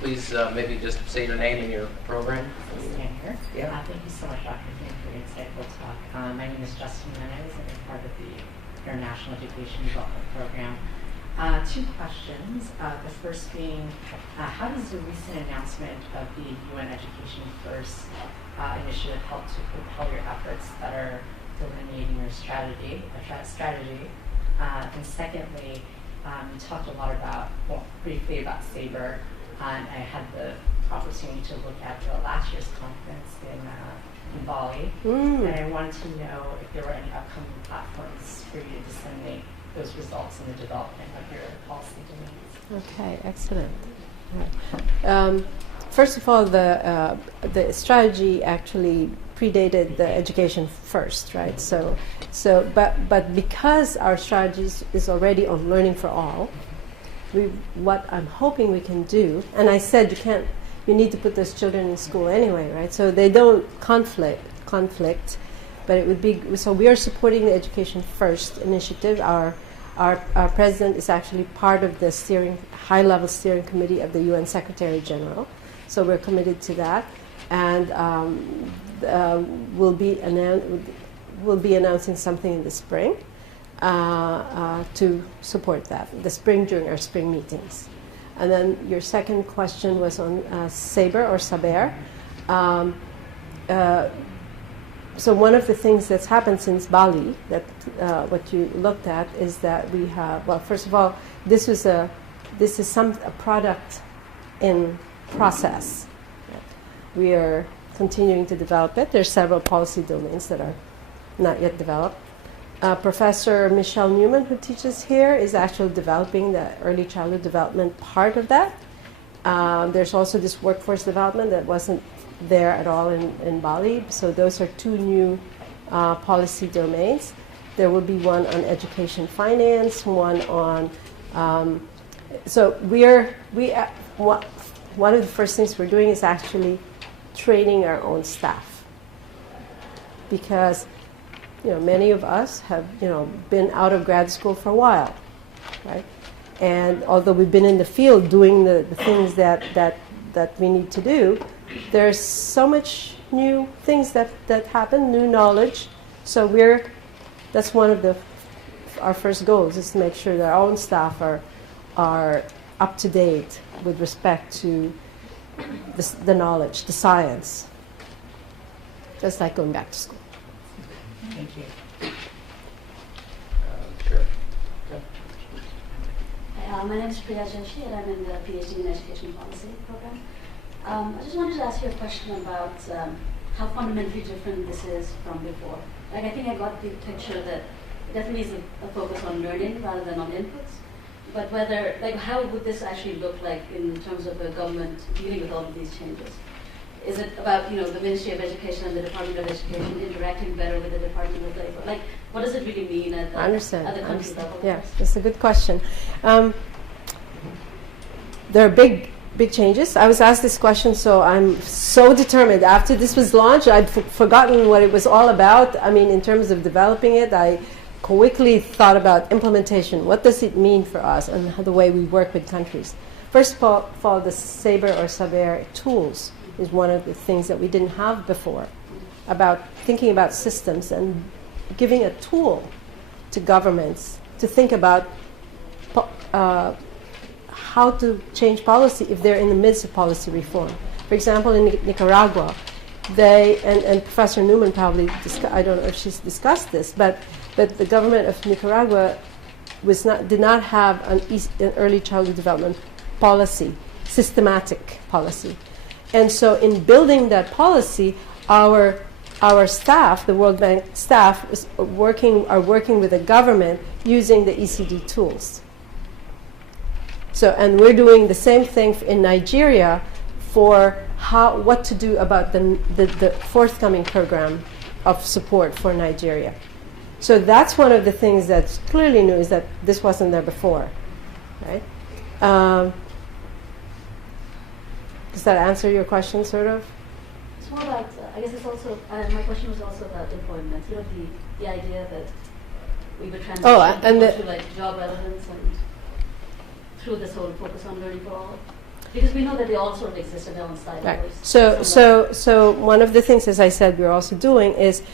Please maybe just say your name and your program. Stand here. Yeah. Thank you so much, Dr. King, for the insightful talk. My name is Justin Menez, and I'm part of the International Education Development Program. 2 questions. The first being, how does the recent announcement of the UN Education First initiative help to propel your efforts that are delineating your strategy? And secondly, you talked a lot about, well, briefly about SABRE, and I had the opportunity to look at the last year's conference in Bali, and I wanted to know if there were any upcoming platforms for you to disseminate those results in the development of your policy domains. Okay, excellent. First of all, the strategy actually predated the education first, right? But because our strategy is already on learning for all, what I'm hoping we can do, and I said you need to put those children in school anyway, right? So they don't conflict, but it would be, so we are supporting the Education First initiative. Our president is actually part of the high-level steering committee of the UN Secretary General, so we're committed to that, and we'll be announcing something in the spring to support that, the spring during our spring meetings. And then your second question was on SABRE or SABER. So one of the things that's happened since Bali, that what you looked at, is that we have, well, first of all, this is a product in process. We are continuing to develop it. There's several policy domains that are not yet developed. Professor Michelle Newman, who teaches here, is actually developing the early childhood development part of that. There's also this workforce development that wasn't there at all in Bali. So those are 2 new policy domains. There will be one on education finance, one on. So one of the first things we're doing is actually training our own staff, because many of us have been out of grad school for a while, right? And although we've been in the field doing the things that we need to do, there's so much new things that happen, new knowledge. So that's one of our first goals, is to make sure that our own staff are up to date with respect to the knowledge, the science, just like going back to school. Thank you. Sure. Hi, my name is Priya Joshi, and I'm in the PhD in Education Policy program. I just wanted to ask you a question about how fundamentally different this is from before. Like, I think I got the picture that it definitely is a focus on learning rather than on inputs. But how would this actually look like in terms of the government dealing with all of these changes? Is it about, the Ministry of Education and the Department of Education interacting better with the Department of Labor? Like, what does it really mean at the country level? Yeah, that's a good question. There are big changes. I was asked this question, so I'm so determined. After this was launched, I'd forgotten what it was all about. I mean, in terms of developing it, I quickly thought about implementation. What does it mean for us and the way we work with countries? First of all, the SABRE or SABER tools is one of the things that we didn't have before, about thinking about systems and giving a tool to governments to think about how to change policy if they're in the midst of policy reform. For example, in Nicaragua, and Professor Newman probably, I don't know if she's discussed this, but the government of Nicaragua did not have an early childhood development policy, systematic policy. And so in building that policy, our staff, the World Bank staff, are working with the government using the ECD tools. So, and we're doing the same thing in Nigeria for what to do about the forthcoming program of support for Nigeria. So that's one of the things that's clearly new, is that this wasn't there before, right? Does that answer your question, sort of? It's more about, I guess it's also, my question was also about employment. The idea that we would transition to job relevance and through this whole focus on learning for all. Because we know that they all sort of exist in their own silos. Right. So one of the things, as I said, we're also doing is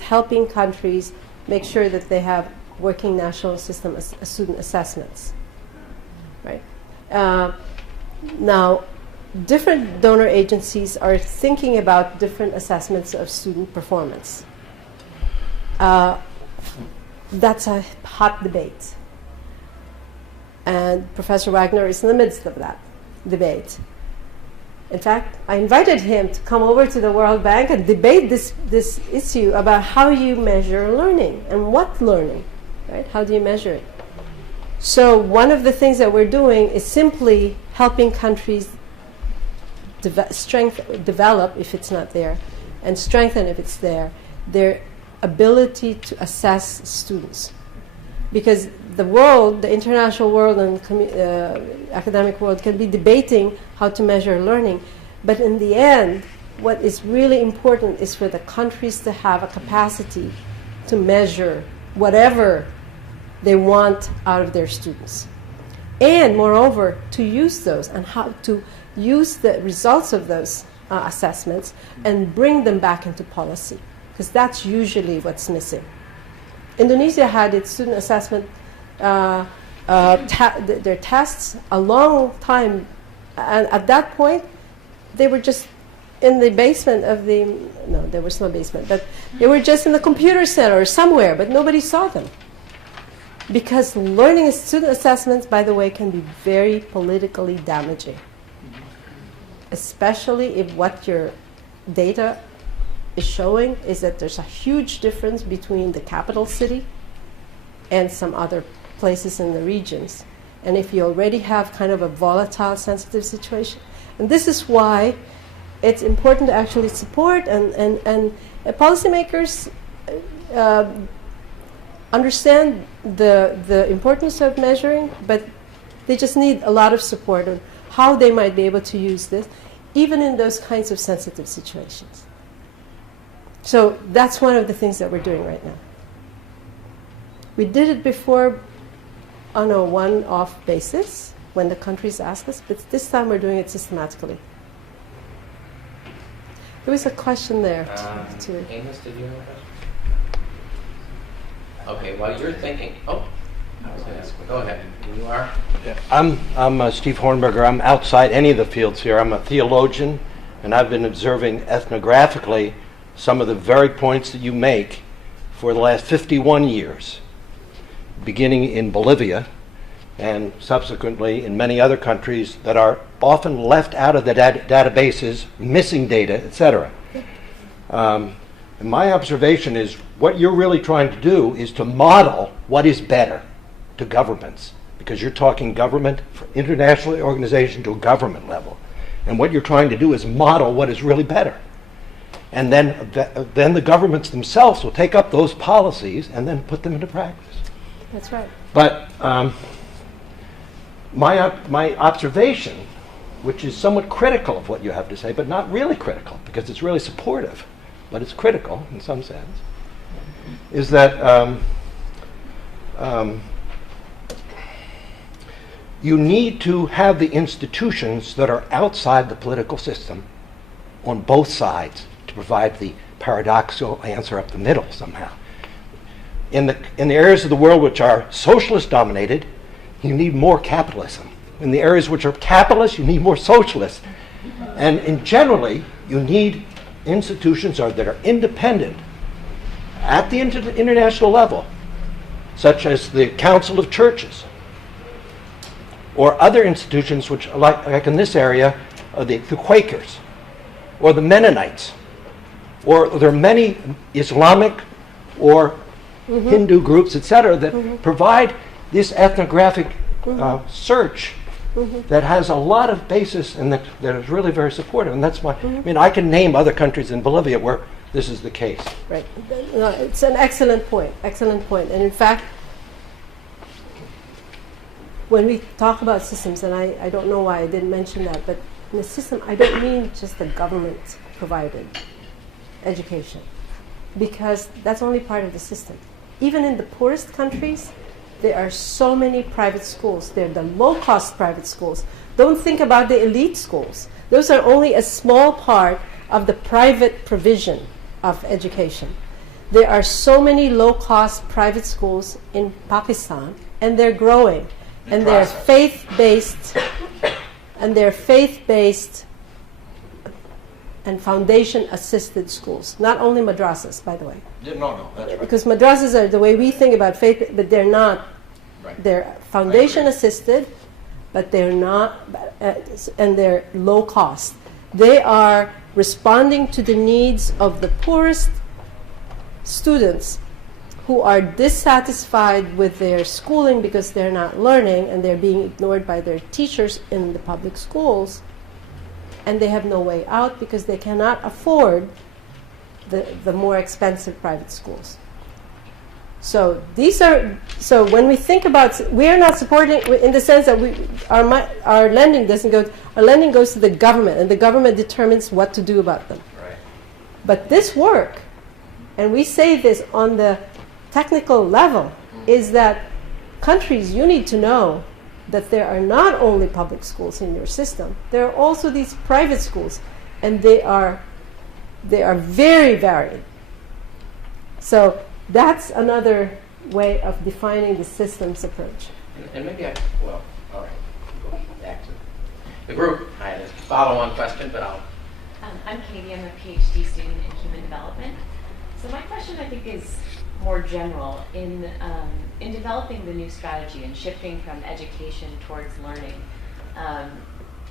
helping countries make sure that they have working national system student assessments. Right. Now, different donor agencies are thinking about different assessments of student performance. That's a hot debate. And Professor Wagner is in the midst of that debate. In fact, I invited him to come over to the World Bank and debate this issue about how you measure learning and what learning, right? How do you measure it? So one of the things that we're doing is simply helping countries develop, if it's not there, and strengthen, if it's there, their ability to assess students. Because the international world and academic world can be debating how to measure learning. But in the end, what is really important is for the countries to have a capacity to measure whatever they want out of their students. And moreover, to use those and how to use the results of those assessments and bring them back into policy. Because that's usually what's missing. Indonesia had its student assessment, their tests, a long time. And at that point, they were just in the basement of no, there was no basement, but they were just in the computer center or somewhere, but nobody saw them. Because learning student assessments, by the way, can be very politically damaging. Especially if what your data is showing is that there's a huge difference between the capital city and some other places in the regions. And if you already have kind of a volatile, sensitive situation. And this is why it's important to actually support and policymakers understand the importance of measuring, but they just need a lot of support on how they might be able to use this, even in those kinds of sensitive situations. So that's one of the things that we're doing right now. We did it before on a one-off basis when the countries asked us, but this time we're doing it systematically. There was a question there, too. Amos, did you have a question? Okay, while you're thinking, I was going to ask, go ahead. You are? Yeah. I'm Steve Hornberger. I'm outside any of the fields here. I'm a theologian, and I've been observing ethnographically some of the very points that you make for the last 51 years, beginning in Bolivia and subsequently in many other countries that are often left out of the databases, missing data, etc. And my observation is what you're really trying to do is to model what is better to governments, because you're talking government, for international organization to a government level. And what you're trying to do is model what is really better. And then the governments themselves will take up those policies and then put them into practice. That's right. But my observation, which is somewhat critical of what you have to say, but not really critical, because it's really supportive, but it's critical in some sense, is that you need to have the institutions that are outside the political system on both sides to provide the paradoxical answer up the middle somehow. In the areas of the world which are socialist dominated, you need more capitalism. In the areas which are capitalist, you need more socialist. And generally, you need institutions that are independent at the international level, such as the Council of Churches, or other institutions which, like in this area, the Quakers, or the Mennonites, or there are many Islamic or Hindu groups, etc., that provide this ethnographic search that has a lot of basis and that is really very supportive. And that's why, I mean, I can name other countries in Bolivia where this is the case. Right. No, it's an excellent point. Excellent point. And in fact, when we talk about systems, and I don't know why I didn't mention that, but in a system, I don't mean just the government-provided education, because that's only part of the system. Even in the poorest countries, there are so many private schools. They're the low-cost private schools. Don't think about the elite schools. Those are only a small part of the private provision of education. There are so many low-cost private schools in Pakistan, and they're growing. And they're faith-based, and foundation-assisted schools. Not only madrasas, by the way. Yeah, no, that's right. Because madrasas are the way we think about faith, but they're not. Right. They're foundation-assisted, but they're not, and they're low cost. They are responding to the needs of the poorest students who are dissatisfied with their schooling because they're not learning and they're being ignored by their teachers in the public schools, and they have no way out because they cannot afford the more expensive private schools. So when we think about, we are not supporting in the sense that our lending doesn't go, our lending goes to the government, and the government determines what to do about them. Right. But this work, and we say this on the technical level, is that countries, you need to know that there are not only public schools in your system, there are also these private schools, and they are very varied. So that's another way of defining the systems approach. And maybe all right, go back to the group. I had a follow-on question, but I'll... I'm Katie. I'm a PhD student in human development. So my question, I think, is more general. In developing the new strategy and shifting from education towards learning,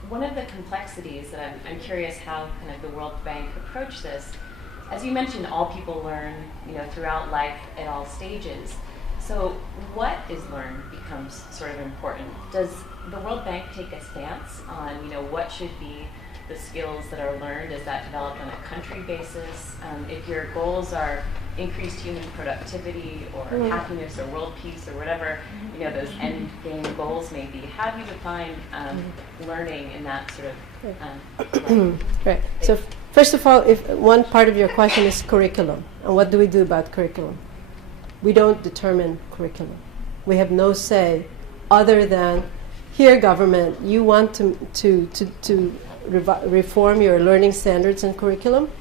one of the complexities that I'm curious how kind of the World Bank approached this, as you mentioned, all people learn, throughout life at all stages. So what is learned becomes sort of important. Does the World Bank take a stance on, what should be the skills that are learned? Is that developed on a country basis? If your goals are increased human productivity or happiness or world peace or whatever, those end game goals may be. How do you define learning in that sort of way? Right. So first of all, if one part of your question is curriculum, and what do we do about curriculum? We don't determine curriculum. We have no say other than, here government, you want to reform your learning standards and curriculum.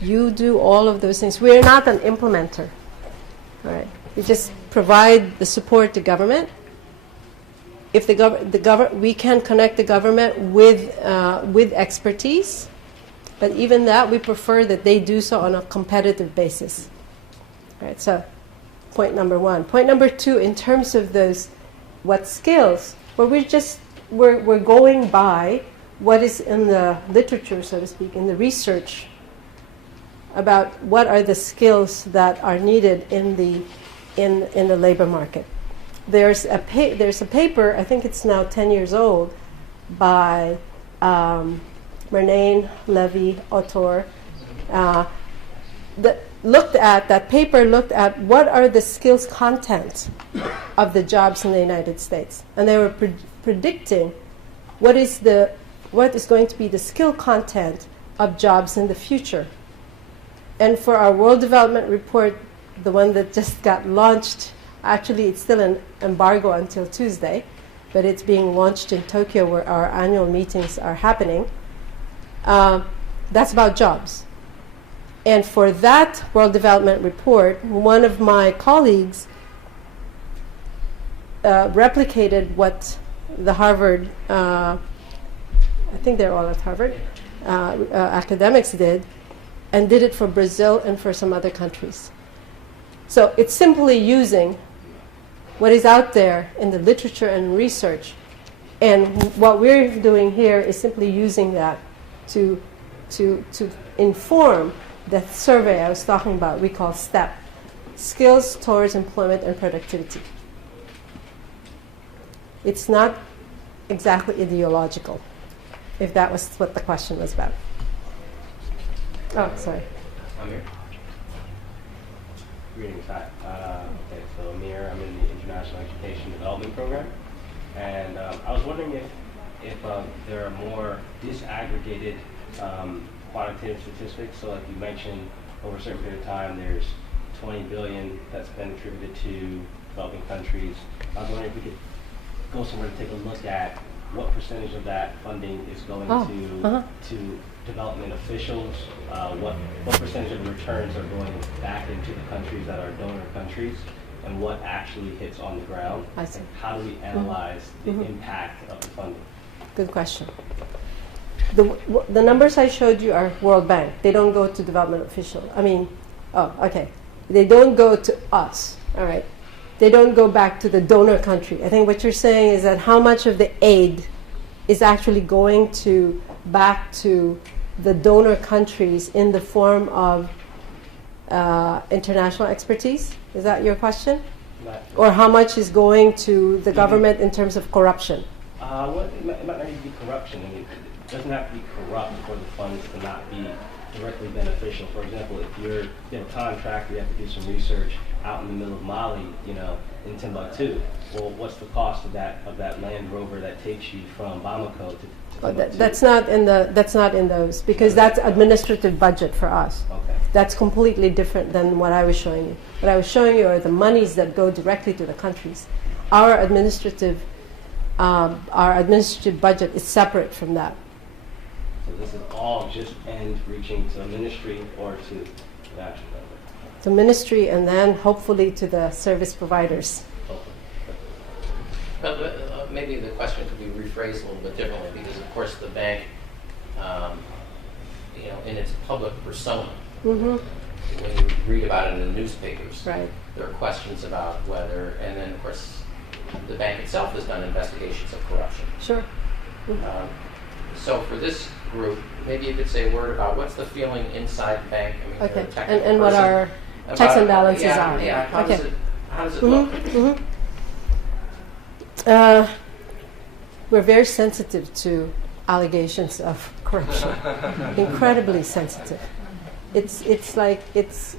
You do all of those things. We're not an implementer. All right. We just provide the support to government. If we can connect the government with expertise, but even that, we prefer that they do so on a competitive basis. All right. So, point number one. Point number two, in terms of those, what skills? Well, we're going by what is in the literature, so to speak, in the research about what are the skills that are needed in the labor market. There's a paper, I think it's now 10 years old, by Murnane, Levy, Autor, that paper looked at what are the skills content of the jobs in the United States. And they were predicting what is going to be the skill content of jobs in the future. And for our World Development Report, the one that just got launched, actually it's still an embargo until Tuesday, but it's being launched in Tokyo where our annual meetings are happening. That's about jobs. And for that World Development Report, one of my colleagues replicated what the Harvard, I think they're all at Harvard, academics did, and did it for Brazil and for some other countries. So it's simply using what is out there in the literature and research. And what we're doing here is simply using that to inform the survey I was talking about, we call STEP, Skills Towards Employment and Productivity. It's not exactly ideological, if that was what the question was about. Oh, sorry. Amir? Greetings, hi. Okay, so Amir, I'm in the International Education Development Program. And I was wondering if there are more disaggregated quantitative statistics. So like you mentioned, over a certain period of time, there's 20 billion that's been attributed to developing countries. I was wondering if we could go somewhere to take a look at what percentage of that funding is going to development officials, what percentage of the returns are going back into the countries that are donor countries, and what actually hits on the ground. I see. And how do we analyze the impact of the funding? Good question. The numbers I showed you are World Bank. They don't go to development official. They don't go to us, all right? They don't go back to the donor country. I think what you're saying is that how much of the aid is actually going back to the donor countries in the form of international expertise? Is that your question? Or how much is going to the government in terms of corruption? It might not need to be corruption. I mean, it doesn't have to be corrupt for the funds to not be directly beneficial. For example, if you're in a contract, you have to do some research out in the middle of Mali, in Timbuktu. Well, what's the cost of that Land Rover that takes you from Bamako to Timbuktu? That's not in those, because that's administrative budget for us. Okay. That's completely different than what I was showing you. What I was showing you are the monies that go directly to the countries. Our administrative budget is separate from that. So this is all just reaching to a ministry or to the national level? To ministry and then hopefully to the service providers. But maybe the question could be rephrased a little bit differently, because of course the bank, in its public persona, when you read about it in the newspapers, right, there are questions about whether, and then of course the bank itself has done investigations of corruption. Sure. So for this group, maybe you could say a word about what's the feeling inside the bank. I mean, Okay, you're a technical and what person, our checks and balances yeah, are. Yeah, how Okay. does it look? We're very sensitive to allegations of corruption, incredibly sensitive. It's like it's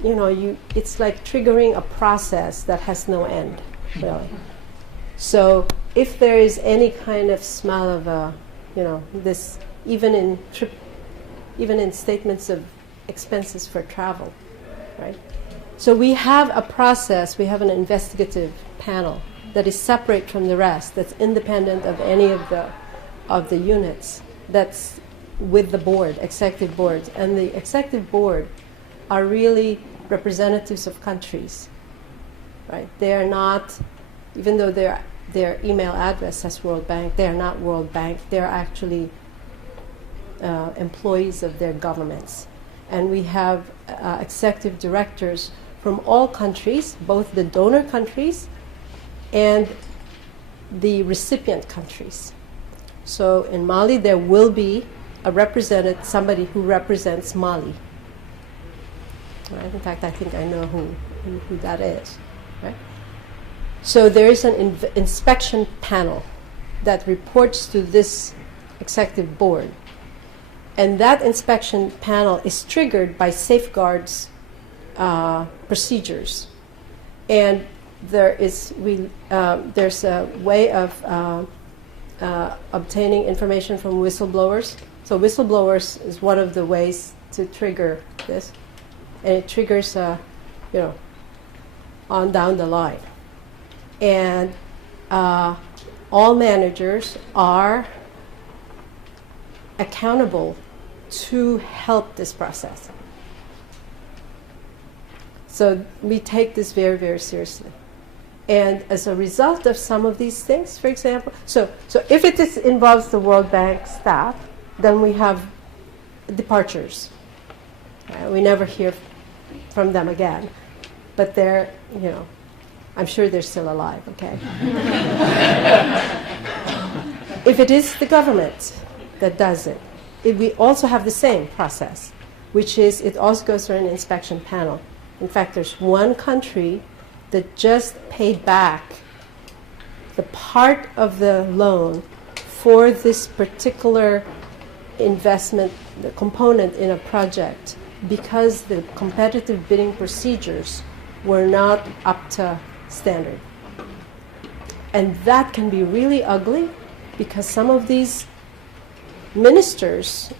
like triggering a process that has no end, really. So if there is any kind of smell of this, even in statements of expenses for travel, right? So we have a process. We have an investigative panel that is separate from the rest. That's independent of any of the units. That's with the board, executive boards, and the executive board are really representatives of countries, right? They are not, even though their email address says World Bank, they are not World Bank. They are actually employees of their governments, and we have executive directors from all countries, both the donor countries and the recipient countries. So in Mali, there will be somebody who represents Mali. Right? In fact, I think I know who that is. Right? So there is an inspection panel that reports to this executive board. And that inspection panel is triggered by safeguards procedures. And there's a way of obtaining information from whistleblowers. So whistleblowers is one of the ways to trigger this, and it triggers, on down the line. And all managers are accountable to help this process. So we take this very, very seriously. And as a result of some of these things, for example, so if it involves the World Bank staff, then we have departures. We never hear from them again. But they're, I'm sure they're still alive, okay? If it is the government that does it, we also have the same process, which is it also goes through an inspection panel. In fact, there's one country that just paid back the part of the loan for this particular investment, the component in a project, because the competitive bidding procedures were not up to standard. And that can be really ugly because some of these ministers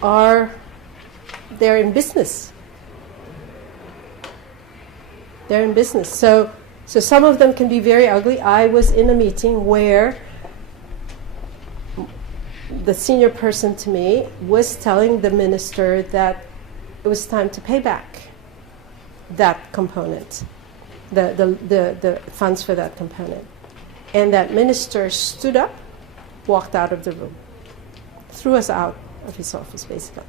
they're in business. They're in business. So some of them can be very ugly. I was in a meeting where the senior person to me was telling the minister that it was time to pay back that component, the funds for that component. And that minister stood up, walked out of the room, threw us out of his office, basically.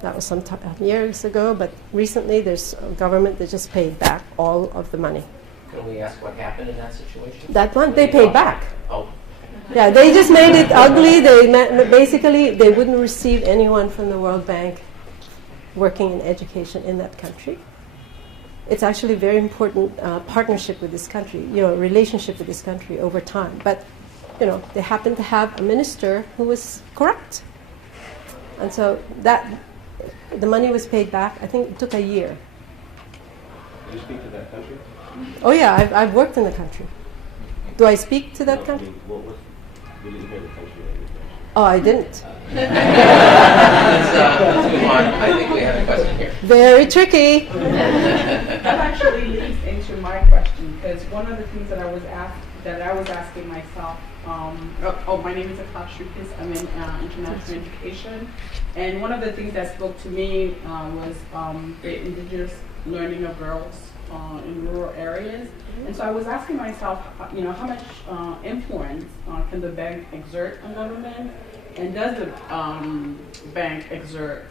That was some years ago, but recently there's a government that just paid back all of the money. Can we ask what happened in that situation? That one, they paid back. Oh. Yeah, they just made it ugly. Basically, they wouldn't receive anyone from the World Bank working in education in that country. It's actually a very important partnership with this country, relationship with this country over time. But, they happened to have a minister who was corrupt. And so the money was paid back. I think it took a year. Do you speak to that country? Oh, yeah, I've worked in the country. Do I speak to that country? We didn't hear the country that you mentioned. Oh, I didn't. Let's move on. I think we have a question here. Very tricky. That actually leads into my question, because one of the things that I was asking myself, my name is Akla Shukis, I'm in international education, and one of the things that spoke to me was the indigenous learning of girls in rural areas. And so I was asking myself, how much influence can the bank exert on government, and does the bank exert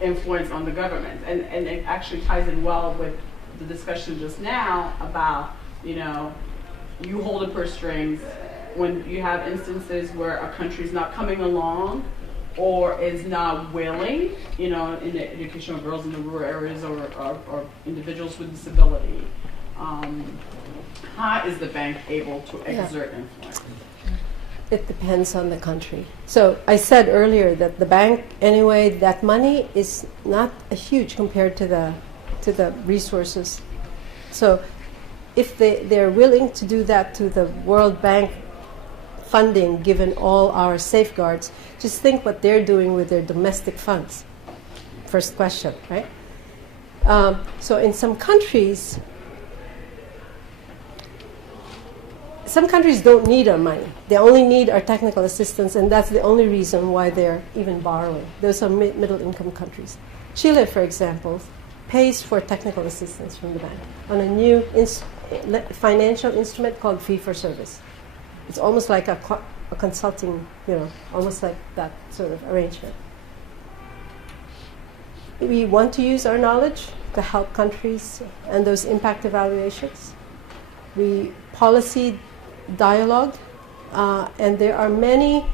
influence on the government? And it actually ties in well with the discussion just now about, you hold the purse strings when you have instances where a country is not coming along or is not willing, in the education of girls in the rural areas or individuals with disability. How is the bank able to exert influence? It depends on the country. So I said earlier that the bank, anyway, that money is not huge compared to the resources. So if they're willing to do that to the World Bank funding, given all our safeguards, just think what they're doing with their domestic funds. First question, right? So in some countries don't need our money. They only need our technical assistance, and that's the only reason why they're even borrowing. Those are middle-income countries. Chile, for example, pays for technical assistance from the bank on a new financial instrument called fee-for-service. It's almost like a consulting, almost like that sort of arrangement. We want to use our knowledge to help countries and those impact evaluations. We policy dialogue, and there are many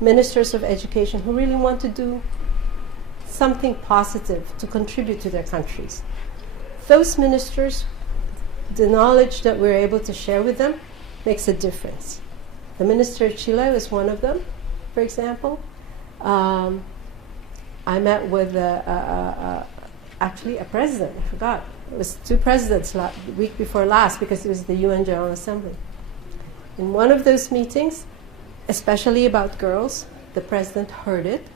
ministers of education who really want to do something positive to contribute to their countries. Those ministers, the knowledge that we're able to share with them makes a difference. The Minister of Chile was one of them, for example. I met with actually a president, I forgot. It was two presidents the week before last, because it was the UN General Assembly. In one of those meetings, especially about girls, the president heard it,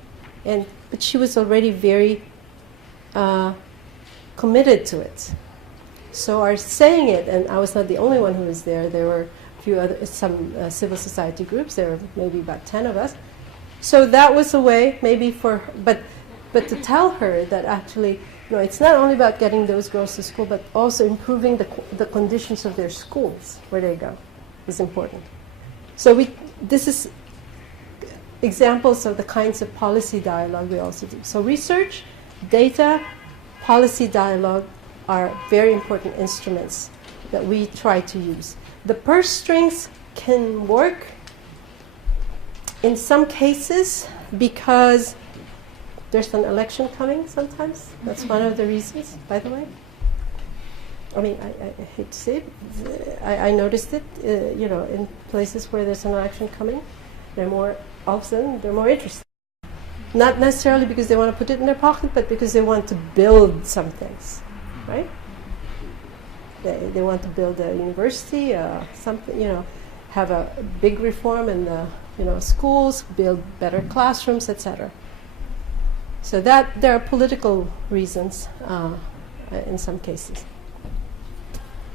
but she was already very committed to it. So our saying it, and I was not the only one who was there. There were some civil society groups. There were maybe about 10 of us. So that was a way, maybe but to tell her that actually, it's not only about getting those girls to school, but also improving the conditions of their schools where they go is important. So this is examples of the kinds of policy dialogue we also do. So research, data, policy dialogue are very important instruments that we try to use. The purse strings can work in some cases because there's an election coming sometimes. That's one of the reasons, by the way. I mean, I hate to say it. I noticed it, in places where there's an election coming. All of a sudden, they're more interested. Not necessarily because they want to put it in their pocket, but because they want to build some things, right? They want to build a university, something, have a big reform in the, schools, build better classrooms, etc. So that there are political reasons in some cases.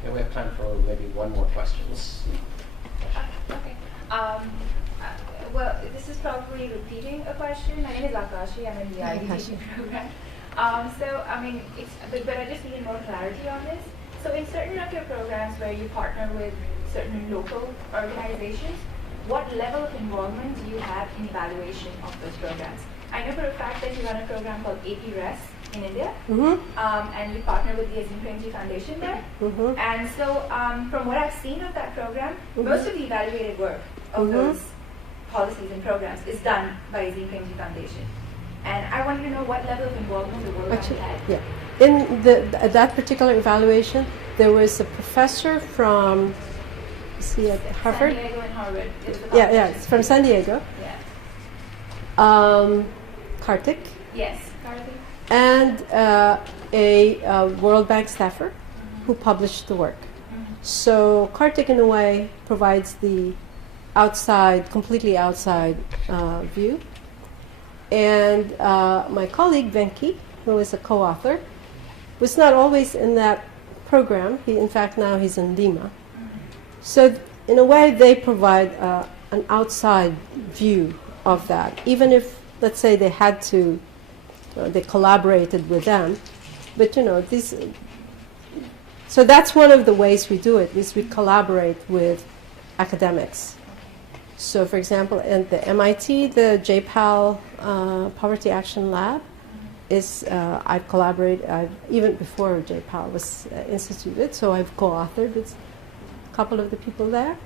Yeah, we have time for maybe one more question. Okay. Well, this is probably repeating a question. My name is Akashi. I'm in the IEDP program. But I just need more clarity on this. So in certain of your programs where you partner with certain local organizations, what level of involvement do you have in evaluation of those programs? I know for a fact that you run a program called APRES in India, and you partner with the Azim Premji Foundation there. And so from what I've seen of that program, most of the evaluated work of those policies and programs is done by Azim Premji Foundation. And I wanted to know what level of involvement the World Bank had. Yeah. In that particular evaluation, there was a professor from, at Harvard? San Diego and Harvard. Yeah, it's from San Diego. Yeah. Kartik. Yes, Kartik. And a World Bank staffer who published the work. So Kartik, in a way, provides the completely outside view. And my colleague, Venki, who is a co-author, was not always in that program. In fact, now he's in Lima. So in a way, they provide an outside view of that, even if, let's say, they had to, they collaborated with them. But, so that's one of the ways we do it, is we collaborate with academics. So, for example, at the MIT, the JPAL Poverty Action Lab is, I've collaborated, even before JPAL was instituted, so I've co-authored with a couple of the people there.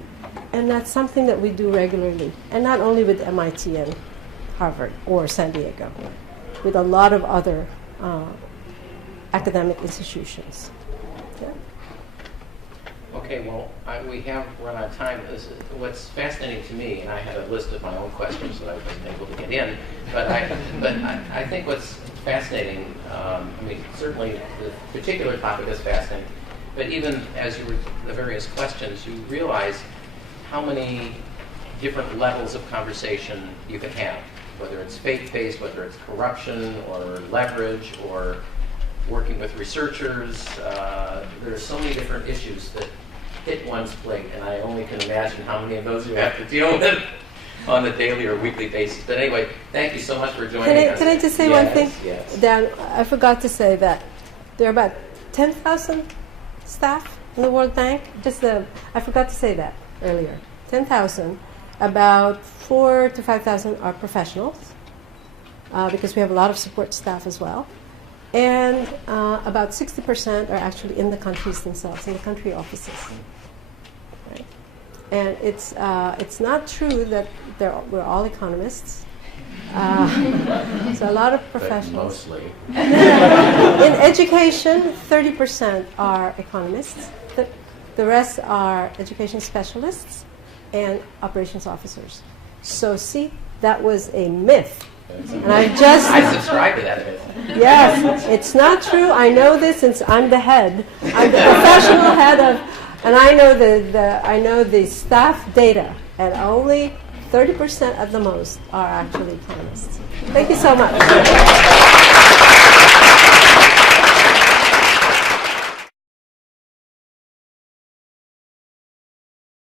And that's something that we do regularly, and not only with MIT and Harvard or San Diego, with a lot of other academic institutions. Yeah. Okay, well, we have run out of time. What's fascinating to me, and I had a list of my own questions that I wasn't able to get in, but I think what's fascinating, I mean, certainly the particular topic is fascinating, but even as you were the various questions, you realize how many different levels of conversation you can have, whether it's faith-based, whether it's corruption or leverage or working with researchers. There are so many different issues that hit one's plate, and I only can imagine how many of those you have to deal with on a daily or weekly basis. But anyway, thank you so much for joining us. Can I just say one thing? Yes. Dan, I forgot to say that there are about 10,000 staff in the World Bank. I forgot to say that earlier. 10,000. About 4,000 to 5,000 are professionals, because we have a lot of support staff as well. And about 60% are actually in the countries themselves, in the country offices. Right? And it's not true that we're all economists. So a lot of professionals. But mostly. In education, 30% are economists. The rest are education specialists and operations officers. So see, that was a myth. And I subscribe to that myth. Yes, it's not true. I know this since I'm the head. I'm the professional head of, and I know the staff data, and only 30% at the most are actually economists. Thank you so much.